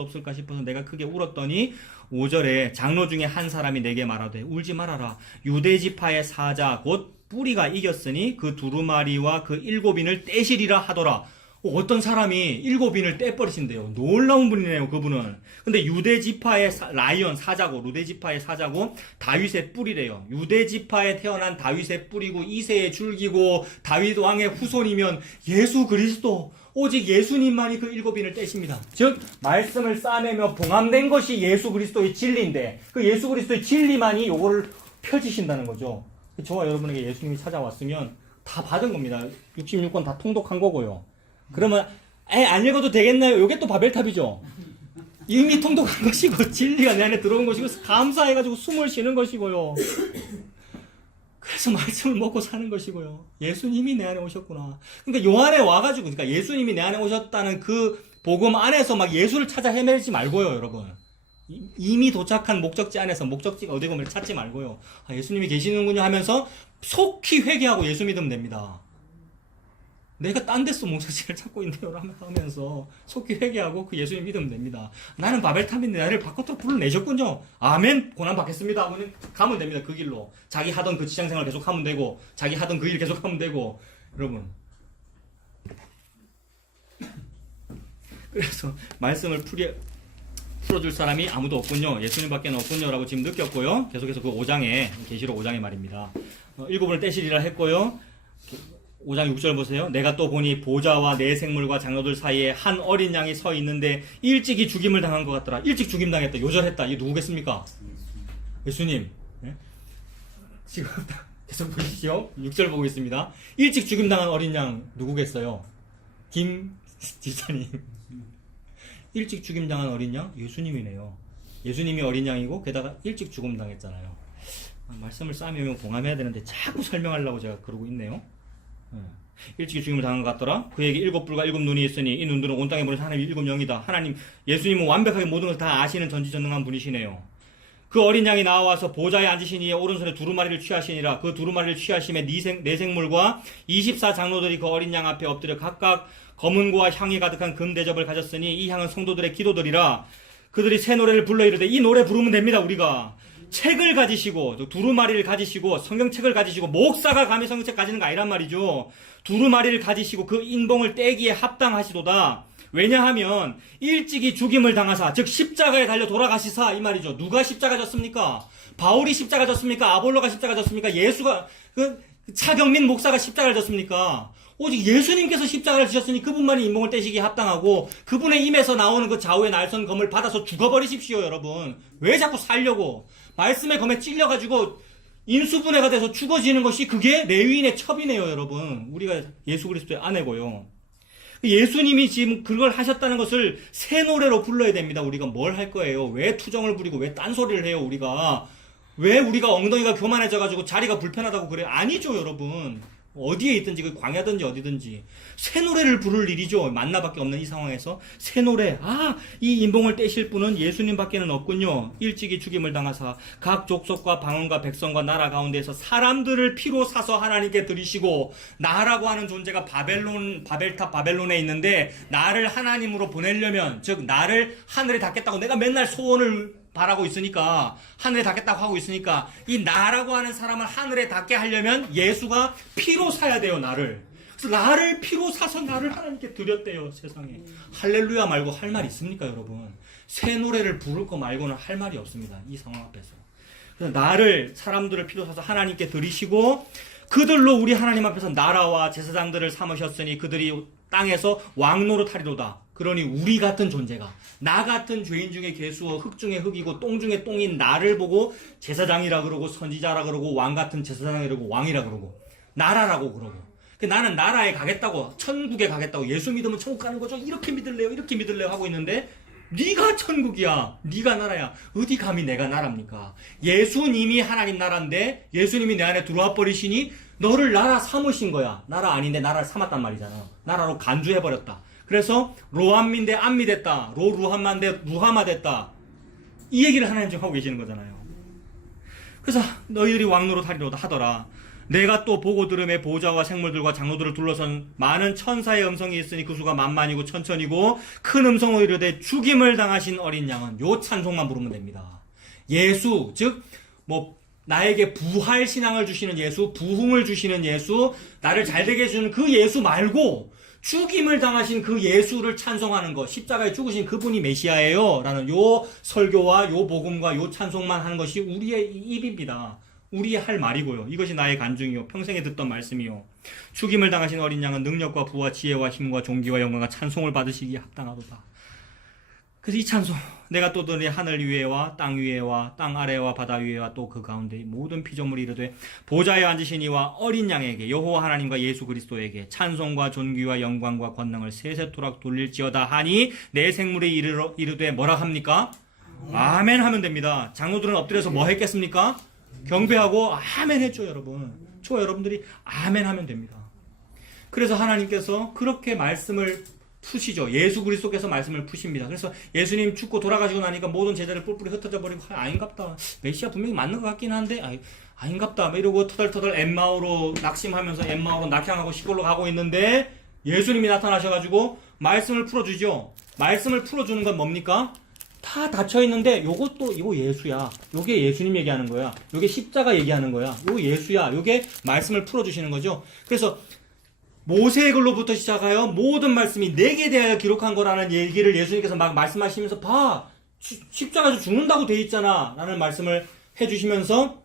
없을까 싶어서 내가 크게 울었더니 5절에 장로 중에 한 사람이 내게 말하되 울지 말아라. 유대지파의 사자 곧 뿌리가 이겼으니 그 두루마리와 그 7인을 떼시리라 하더라. 어떤 사람이 7인을 떼버리신대요. 놀라운 분이네요, 그분은. 근데 유대지파의 라이언 사자고 유대지파의 사자고 다윗의 뿌리래요. 유대지파에 태어난 다윗의 뿌리고 이새의 줄기고 다윗 왕의 후손이면 예수 그리스도 오직 예수님만이 그 7인을 떼십니다. 즉 말씀을 싸매며 봉함된 것이 예수 그리스도의 진리인데 그 예수 그리스도의 진리만이 요거를 펼치신다는 거죠. 저와 여러분에게 예수님이 찾아왔으면 다 받은 겁니다. 66권 다 통독한 거고요. 그러면 안 읽어도 되겠나요? 요게 또 바벨탑이죠. 이미 통독한 것이고 진리가 내 안에 들어온 것이고 감사해가지고 숨을 쉬는 것이고요. 그래서 말씀을 먹고 사는 것이고요. 예수님이 내 안에 오셨구나. 그러니까 요 안에 와가지고 그러니까 예수님이 내 안에 오셨다는 그 복음 안에서 막 예수를 찾아 헤매지 말고요, 여러분. 이미 도착한 목적지 안에서 목적지가 어디고 뭘 찾지 말고요. 예수님이 계시는군요 하면서 속히 회개하고 예수 믿으면 됩니다. 내가 딴 데서 목적지를 찾고 있네요 하면서 속히 회개하고 그 예수님 믿으면 됩니다. 나는 바벨탑인데 나를 바깥으로 불러내셨군요. 아멘. 고난 받겠습니다 하면 가면 됩니다. 그 길로. 자기 하던 그 직장생활 계속 하면 되고 자기 하던 그 일 계속 하면 되고. 여러분 그래서 말씀을 풀어줄 사람이 아무도 없군요. 예수님밖에 없군요 라고 지금 느꼈고요. 계속해서 그 5장에 계시록 5장의 말입니다. 7분을 떼시리라 했고요. 5장 6절 보세요. 내가 또 보니 보좌와 내 생물과 장로들 사이에 한 어린 양이 서 있는데 일찍이 죽임을 당한 것 같더라. 일찍 죽임 당했다. 요절했다. 이게 누구겠습니까? 예수님. 네? 지금 계속 보시죠. 6절 보고 있습니다. 일찍 죽임 당한 어린 양 누구겠어요? 김 지사님. 일찍 죽임 당한 어린 양? 예수님이네요. 예수님이 어린 양이고 게다가 일찍 죽음 당했잖아요. 말씀을 싸매면 공감해야 되는데 자꾸 설명하려고 제가 그러고 있네요. 일찍이 죽임을 당한 것 같더라. 그에게 7 뿔과 7 눈이 있으니 이 눈들은 온 땅에 보내신 하나님 7 영이다. 하나님, 예수님은 완벽하게 모든 걸 다 아시는 전지전능한 분이시네요. 그 어린 양이 나와서 보좌에 앉으신 이의 오른손에 두루마리를 취하시니라. 그 두루마리를 취하심에 네 생물과 24장로들이 그 어린 양 앞에 엎드려 각각 검은고와 향이 가득한 금 대접을 가졌으니 이 향은 성도들의 기도들이라. 그들이 새 노래를 불러 이르되, 이 노래 부르면 됩니다. 우리가 책을 가지시고 두루마리를 가지시고 성경책을 가지시고, 목사가 감히 성경책 가지는 거 아니란 말이죠. 두루마리를 가지시고 그 인봉을 떼기에 합당하시도다. 왜냐하면 일찍이 죽임을 당하사, 즉 십자가에 달려 돌아가시사 이 말이죠. 누가 십자가 졌습니까? 바울이 십자가 졌습니까? 아볼로가 십자가 졌습니까? 예수가, 차경민 목사가 십자가를 졌습니까? 오직 예수님께서 십자가를 지셨으니 그분만이 인봉을 떼시기에 합당하고, 그분의 임에서 나오는 그 좌우의 날선 검을 받아서 죽어버리십시오. 여러분, 왜 자꾸 살려고 말씀의 검에 찔려가지고 인수분해가 돼서 죽어지는 것이, 그게 레위인의 첩이네요. 여러분, 우리가 예수 그리스도의 아내고요. 예수님이 지금 그걸 하셨다는 것을 새 노래로 불러야 됩니다. 우리가 뭘 할 거예요? 왜 투정을 부리고 왜 딴소리를 해요? 왜 우리가 엉덩이가 교만해져가지고 자리가 불편하다고 그래요? 아니죠, 여러분. 어디에 있든지, 그 광야든지 어디든지 새 노래를 부를 일이죠. 만나밖에 없는 이 상황에서 새 노래. 이 인봉을 떼실 분은 예수님밖에는 없군요. 일찍이 죽임을 당하사 각 족속과 방언과 백성과 나라 가운데에서 사람들을 피로 사서 하나님께 드리시고, 나라고 하는 존재가 바벨탑 바벨론에 있는데, 나를 하나님으로 보내려면, 즉 나를 하늘에 닿겠다고 내가 맨날 소원을 바라고 있으니까, 하늘에 닿겠다고 하고 있으니까, 이 나라고 하는 사람을 하늘에 닿게 하려면 예수가 피로 사야 돼요. 나를. 그래서 나를 피로 사서 나를 하나님께 드렸대요. 세상에. 할렐루야 말고 할 말 있습니까, 여러분? 새 노래를 부를 거 말고는 할 말이 없습니다. 이 상황 앞에서. 그래서 사람들을 피로 사서 하나님께 드리시고, 그들로 우리 하나님 앞에서 나라와 제사장들을 삼으셨으니 그들이 땅에서 왕노릇하리로다. 그러니 우리 같은 존재가, 나 같은 죄인 중에 괴수어, 흙 중에 흙이고 똥 중에 똥인 나를 보고 제사장이라 그러고 선지자라 그러고 왕 같은 제사장이라 그러고 왕이라 그러고 나라라고 그러고, 나는 나라에 가겠다고, 천국에 가겠다고, 예수 믿으면 천국 가는 거죠. 이렇게 믿을래요 하고 있는데, 네가 천국이야, 네가 나라야. 어디 감히 내가 나라입니까? 예수님이 하나님 나라인데 예수님이 내 안에 들어와 버리시니 너를 나라 삼으신 거야. 나라 아닌데 나라를 삼았단 말이잖아. 나라로 간주해버렸다. 그래서 로암민 대 암미 됐다. 로루함만 대 루하마 됐다. 이 얘기를 하나님 지금 하고 계시는 거잖아요. 그래서 너희들이 왕노릇 하리로다 하더라. 내가 또 보고 들음에 보좌와 생물들과 장로들을 둘러선 많은 천사의 음성이 있으니 그 수가 만만이고 천천이고, 큰 음성으로 이르되 죽임을 당하신 어린 양은, 요 찬송만 부르면 됩니다. 예수, 즉 나에게 부활 신앙을 주시는 예수, 부흥을 주시는 예수, 나를 잘되게 해주는 그 예수 말고 죽임을 당하신 그 예수를 찬송하는 것, 십자가에 죽으신 그분이 메시아예요 라는 요 설교와 요 복음과 요 찬송만 하는 것이 우리의 입입니다. 우리의 할 말이고요. 이것이 나의 간증이요, 평생에 듣던 말씀이요. 죽임을 당하신 어린 양은 능력과 부와 지혜와 힘과 존귀와 영광과 찬송을 받으시기에 합당하도다. 그래서 이 찬송, 내가 또 들으니 하늘 위에와 땅 위에와 땅 아래와 바다 위에와 또 그 가운데 모든 피조물이 이르되, 보좌에 앉으신 이와 어린 양에게, 여호와 하나님과 예수 그리스도에게 찬송과 존귀와 영광과 권능을 세세토록 돌릴지어다 하니, 내 생물이 이르되 뭐라 합니까? 아멘 하면 됩니다. 장로들은 엎드려서 뭐 했겠습니까? 경배하고 아멘 했죠, 여러분. 저와 여러분들이 아멘 하면 됩니다. 그래서 하나님께서 그렇게 말씀을 푸시죠. 예수 그리스도께서 말씀을 푸십니다. 그래서 예수님 죽고 돌아가시고 나니까 모든 제자들 뿔뿔이 흩어져 버리고, 아닌갑다, 메시아 분명히 맞는 것 같긴 한데 아닌갑다 이러고 터덜터덜 엠마오로 낙심하면서 엠마오로 낙향하고 시골로 가고 있는데, 예수님이 나타나셔가지고 말씀을 풀어주죠. 말씀을 풀어주는 건 뭡니까? 다 닫혀있는데 이거 예수야, 요게 예수님 얘기하는 거야, 요게 십자가 얘기하는 거야, 요 예수야, 요게 말씀을 풀어주시는 거죠. 그래서 모세의 글로부터 시작하여 모든 말씀이 내게 대하여 기록한 거라는 얘기를 예수님께서 막 말씀하시면서, 십자가에서 죽는다고 돼 있잖아 라는 말씀을 해주시면서,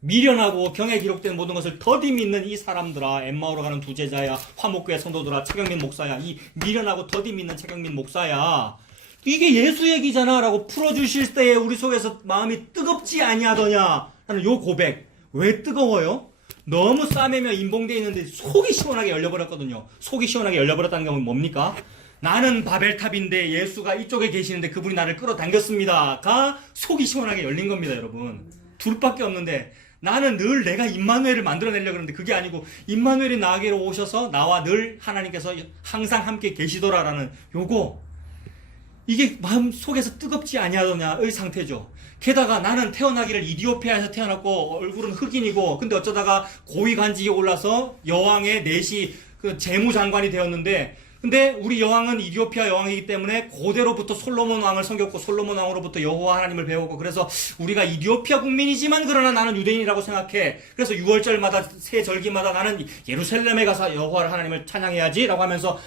미련하고 경에 기록된 모든 것을 더디 믿는 이 사람들아, 엠마오로 가는 두 제자야, 화목교회 성도들아, 차경민 목사야, 이 미련하고 더디 믿는 차경민 목사야, 이게 예수 얘기잖아 라고 풀어주실 때에 우리 속에서 마음이 뜨겁지 아니하더냐 하는 요 고백. 왜 뜨거워요? 너무 싸매며 인봉되어 있는데 속이 시원하게 열려버렸거든요. 속이 시원하게 열려버렸다는 건 뭡니까? 나는 바벨탑인데 예수가 이쪽에 계시는데 그분이 나를 끌어당겼습니다가 속이 시원하게 열린 겁니다, 여러분. 둘밖에 없는데 나는 늘 내가 임마누엘을 만들어내려고 그러는데 그게 아니고 임마누엘이 나에게로 오셔서 나와 늘 하나님께서 항상 함께 계시더라라는 요거, 이게 마음 속에서 뜨겁지 아니하더냐의 상태죠. 게다가 나는 태어나기를 이디오피아에서 태어났고 얼굴은 흑인이고 근데 어쩌다가 고위관직에 올라서 여왕의 넷이 그 재무장관이 되었는데, 근데 우리 여왕은 이디오피아 여왕이기 때문에 고대로부터 솔로몬 왕을 섬겼고 솔로몬 왕으로부터 여호와 하나님을 배웠고, 그래서 우리가 이디오피아 국민이지만 그러나 나는 유대인이라고 생각해. 그래서 6월절마다 새 절기마다 나는 예루살렘에 가서 여호와 하나님을 찬양해야지 라고 하면서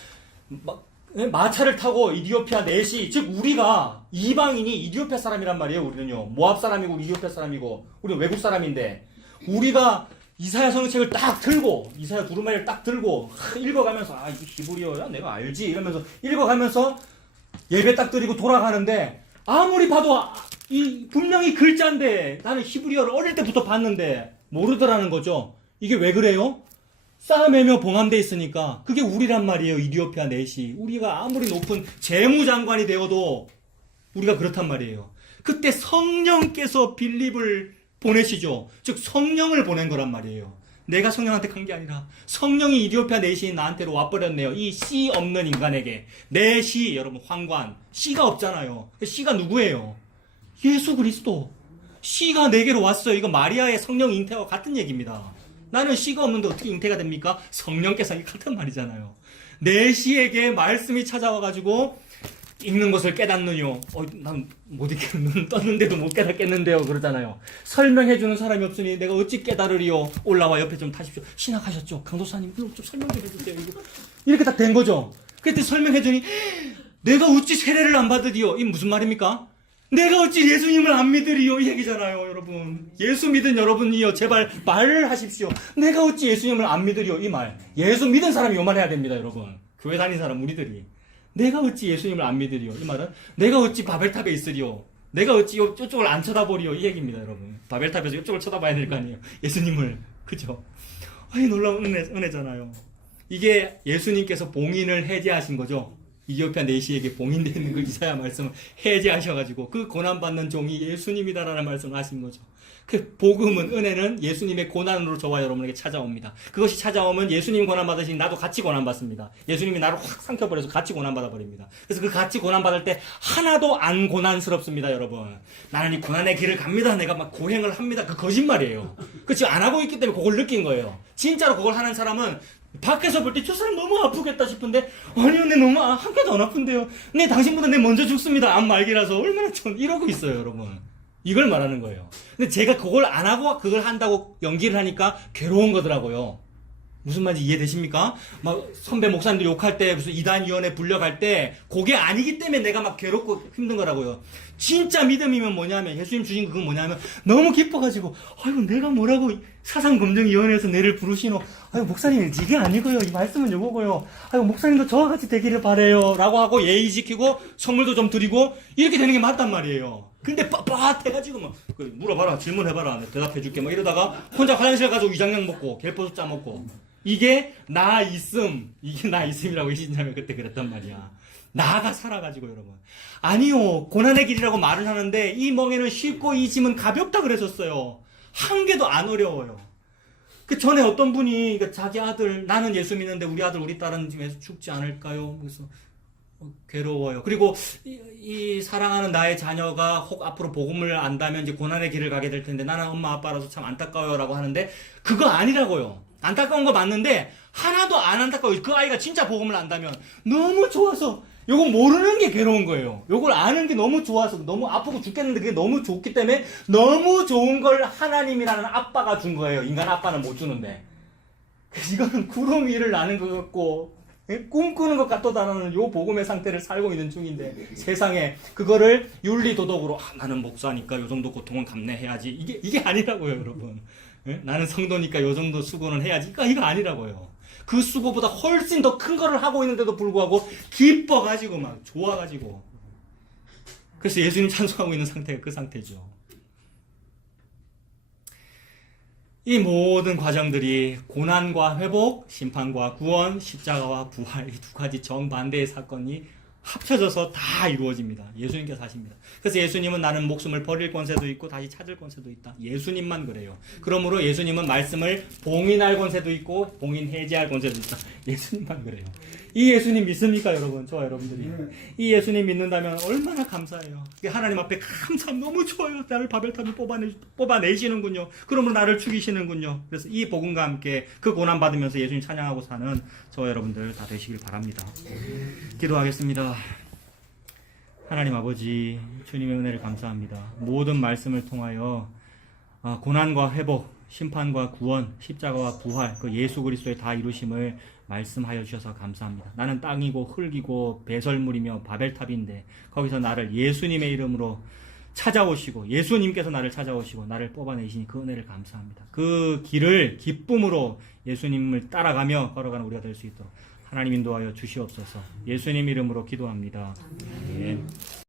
마차를 타고 이디오피아 넷이, 즉 우리가 이방인이 이디오피아 사람이란 말이에요. 우리는요 모압 사람이고 이디오피아 사람이고 우리는 외국 사람인데, 우리가 이사야 성경책을 딱 들고 이사야 두루마리를 딱 들고 읽어가면서 아 이게 히브리어야 내가 알지 이러면서 읽어가면서 예배 딱 드리고 돌아가는데, 아무리 봐도 이 분명히 글자인데 나는 히브리어를 어릴 때부터 봤는데 모르더라는 거죠. 이게 왜 그래요? 싸매며 봉함돼 있으니까. 그게 우리란 말이에요. 이디오피아 넷이. 우리가 아무리 높은 재무장관이 되어도 우리가 그렇단 말이에요. 그때 성령께서 빌립을 보내시죠. 즉 성령을 보낸 거란 말이에요. 내가 성령한테 간 게 아니라 성령이 이디오피아 넷이 나한테로 와버렸네요. 이 씨 없는 인간에게. 넷이 여러분 황관. 씨가 없잖아요. 씨가 누구예요? 예수 그리스도. 씨가 내게로 왔어요. 이거 마리아의 성령 잉태와 같은 얘기입니다. 나는 씨가 없는데 어떻게 잉태가 됩니까? 성령께서 같은 말이잖아요. 내 씨에게 말씀이 찾아와가지고 읽는 것을 깨닫느뇨. 난 못 읽겠, 눈 떴는데도 못 깨닫겠는데요. 그러잖아요. 설명해주는 사람이 없으니 내가 어찌 깨달으리요. 올라와 옆에 좀 타십시오. 신학하셨죠? 강도사님, 좀 설명 좀 해주세요. 이렇게 다 된 거죠. 그때 설명해주니 내가 어찌 세례를 안 받으리요. 이게 무슨 말입니까? 내가 어찌 예수님을 안 믿으리요 이 얘기잖아요. 여러분 예수 믿은 여러분이요 제발 말을 하십시오. 내가 어찌 예수님을 안 믿으리요 이 말. 예수 믿은 사람이 요 말 해야 됩니다. 여러분 교회 다니는 사람 우리들이 내가 어찌 예수님을 안 믿으리요 이 말은 내가 어찌 바벨탑에 있으리요, 내가 어찌 이쪽을 안 쳐다보리요 이 얘기입니다. 여러분 바벨탑에서 이쪽을 쳐다봐야 될 거 아니에요. 예수님을. 그죠? 아이 놀라운 은혜잖아요. 이게 예수님께서 봉인을 해제하신 거죠. 이디오피아 넷이에게 봉인되어 있는 그 이사야 말씀을 해제하셔가지고 그 고난받는 종이 예수님이다라는 말씀을 하신 거죠. 그 복음은, 은혜는 예수님의 고난으로 저와 여러분에게 찾아옵니다. 그것이 찾아오면 예수님 고난받으시니 나도 같이 고난받습니다. 예수님이 나를 확 삼켜버려서 같이 고난받아버립니다. 그래서 그 같이 고난받을 때 하나도 안 고난스럽습니다. 여러분 나는 이 고난의 길을 갑니다. 내가 막 고행을 합니다. 그 거짓말이에요. 그 지금 안 하고 있기 때문에 그걸 느낀 거예요. 진짜로 그걸 하는 사람은 밖에서 볼 때 저 사람 너무 아프겠다 싶은데, 아니요, 내 너무 한 개도 안 아픈데요. 네, 당신보다 내 먼저 죽습니다. 암 말기라서 얼마나 좀 이러고 있어요, 여러분. 이걸 말하는 거예요. 근데 제가 그걸 안 하고 그걸 한다고 연기를 하니까 괴로운 거더라고요. 무슨 말인지 이해되십니까? 막 선배 목사님들 욕할 때 무슨 이단위원회 불려갈 때 그게 아니기 때문에 내가 막 괴롭고 힘든 거라고요. 진짜 믿음이면 뭐냐면, 예수님 주신 그건 뭐냐면 너무 기뻐가지고 아이고 내가 뭐라고 사상검증위원회에서 내를 부르시노. 아이고 목사님 이게 아니고요. 이 말씀은 요거고요. 아이고 목사님도 저와 같이 되기를 바래요. 라고 하고 예의 지키고 선물도 좀 드리고 이렇게 되는 게 맞단 말이에요. 근데 빳빳해가지고 막 물어봐라, 질문해봐라, 내가 대답해줄게 막 이러다가 혼자 화장실 가서 위장약 먹고 갤포스 짜 먹고, 이게 나 있음이라고 이신자면 그때 그랬단 말이야. 나가 살아가지고. 여러분 아니요, 고난의 길이라고 말을 하는데 이 멍에는 쉽고 이 짐은 가볍다 그러셨어요. 한 개도 안 어려워요. 그 전에 어떤 분이 자기 아들, 나는 예수 믿는데 우리 아들 우리 딸은 지금 죽지 않을까요? 그래서 괴로워요. 그리고 이 사랑하는 나의 자녀가 혹 앞으로 복음을 안다면 이제 고난의 길을 가게 될 텐데 나는 엄마 아빠라서 참 안타까워요 라고 하는데, 그거 아니라고요. 안타까운 거 맞는데 하나도 안 안타까워요. 그 아이가 진짜 복음을 안다면 너무 좋아서, 요거 모르는 게 괴로운 거예요. 요걸 아는 게 너무 좋아서, 너무 아프고 죽겠는데 그게 너무 좋기 때문에 너무 좋은 걸 하나님이라는 아빠가 준 거예요. 인간 아빠는 못 주는데. 그래서 이거는 구름 위를 나는 것 같고 꿈꾸는 것 같다라는 요 복음의 상태를 살고 있는 중인데, 세상에 그거를 윤리도덕으로 나는 목사니까 요 정도 고통은 감내해야지, 이게 아니라고요. 여러분 나는 성도니까 요 정도 수고는 해야지, 이거 아니라고요. 그 수고보다 훨씬 더 큰 거를 하고 있는데도 불구하고 기뻐가지고 막 좋아가지고, 그래서 예수님 찬송하고 있는 상태가 그 상태죠. 이 모든 과정들이 고난과 회복, 심판과 구원, 십자가와 부활, 이 두 가지 정반대의 사건이 합쳐져서 다 이루어집니다. 예수님께서 하십니다. 그래서 예수님은 나는 목숨을 버릴 권세도 있고 다시 찾을 권세도 있다. 예수님만 그래요. 그러므로 예수님은 말씀을 봉인할 권세도 있고 봉인 해제할 권세도 있다. 예수님만 그래요. 이 예수님 믿습니까, 여러분? 저와 여러분들이. 이 예수님 믿는다면 얼마나 감사해요. 하나님 앞에 감사함 너무 좋아요. 나를 바벨탑이 뽑아내시는군요. 그러므로 나를 죽이시는군요. 그래서 이 복음과 함께 그 고난 받으면서 예수님 찬양하고 사는 저와 여러분들 다 되시길 바랍니다. 기도하겠습니다. 하나님 아버지, 주님의 은혜를 감사합니다. 모든 말씀을 통하여 고난과 회복, 심판과 구원, 십자가와 부활, 그 예수 그리스도의 다 이루심을 말씀하여 주셔서 감사합니다. 나는 땅이고 흙이고 배설물이며 바벨탑인데 거기서 나를 예수님의 이름으로 찾아오시고 예수님께서 나를 찾아오시고 나를 뽑아내시니 그 은혜를 감사합니다. 그 길을 기쁨으로 예수님을 따라가며 걸어가는 우리가 될 수 있도록 하나님 인도하여 주시옵소서. 예수님 이름으로 기도합니다. 아멘.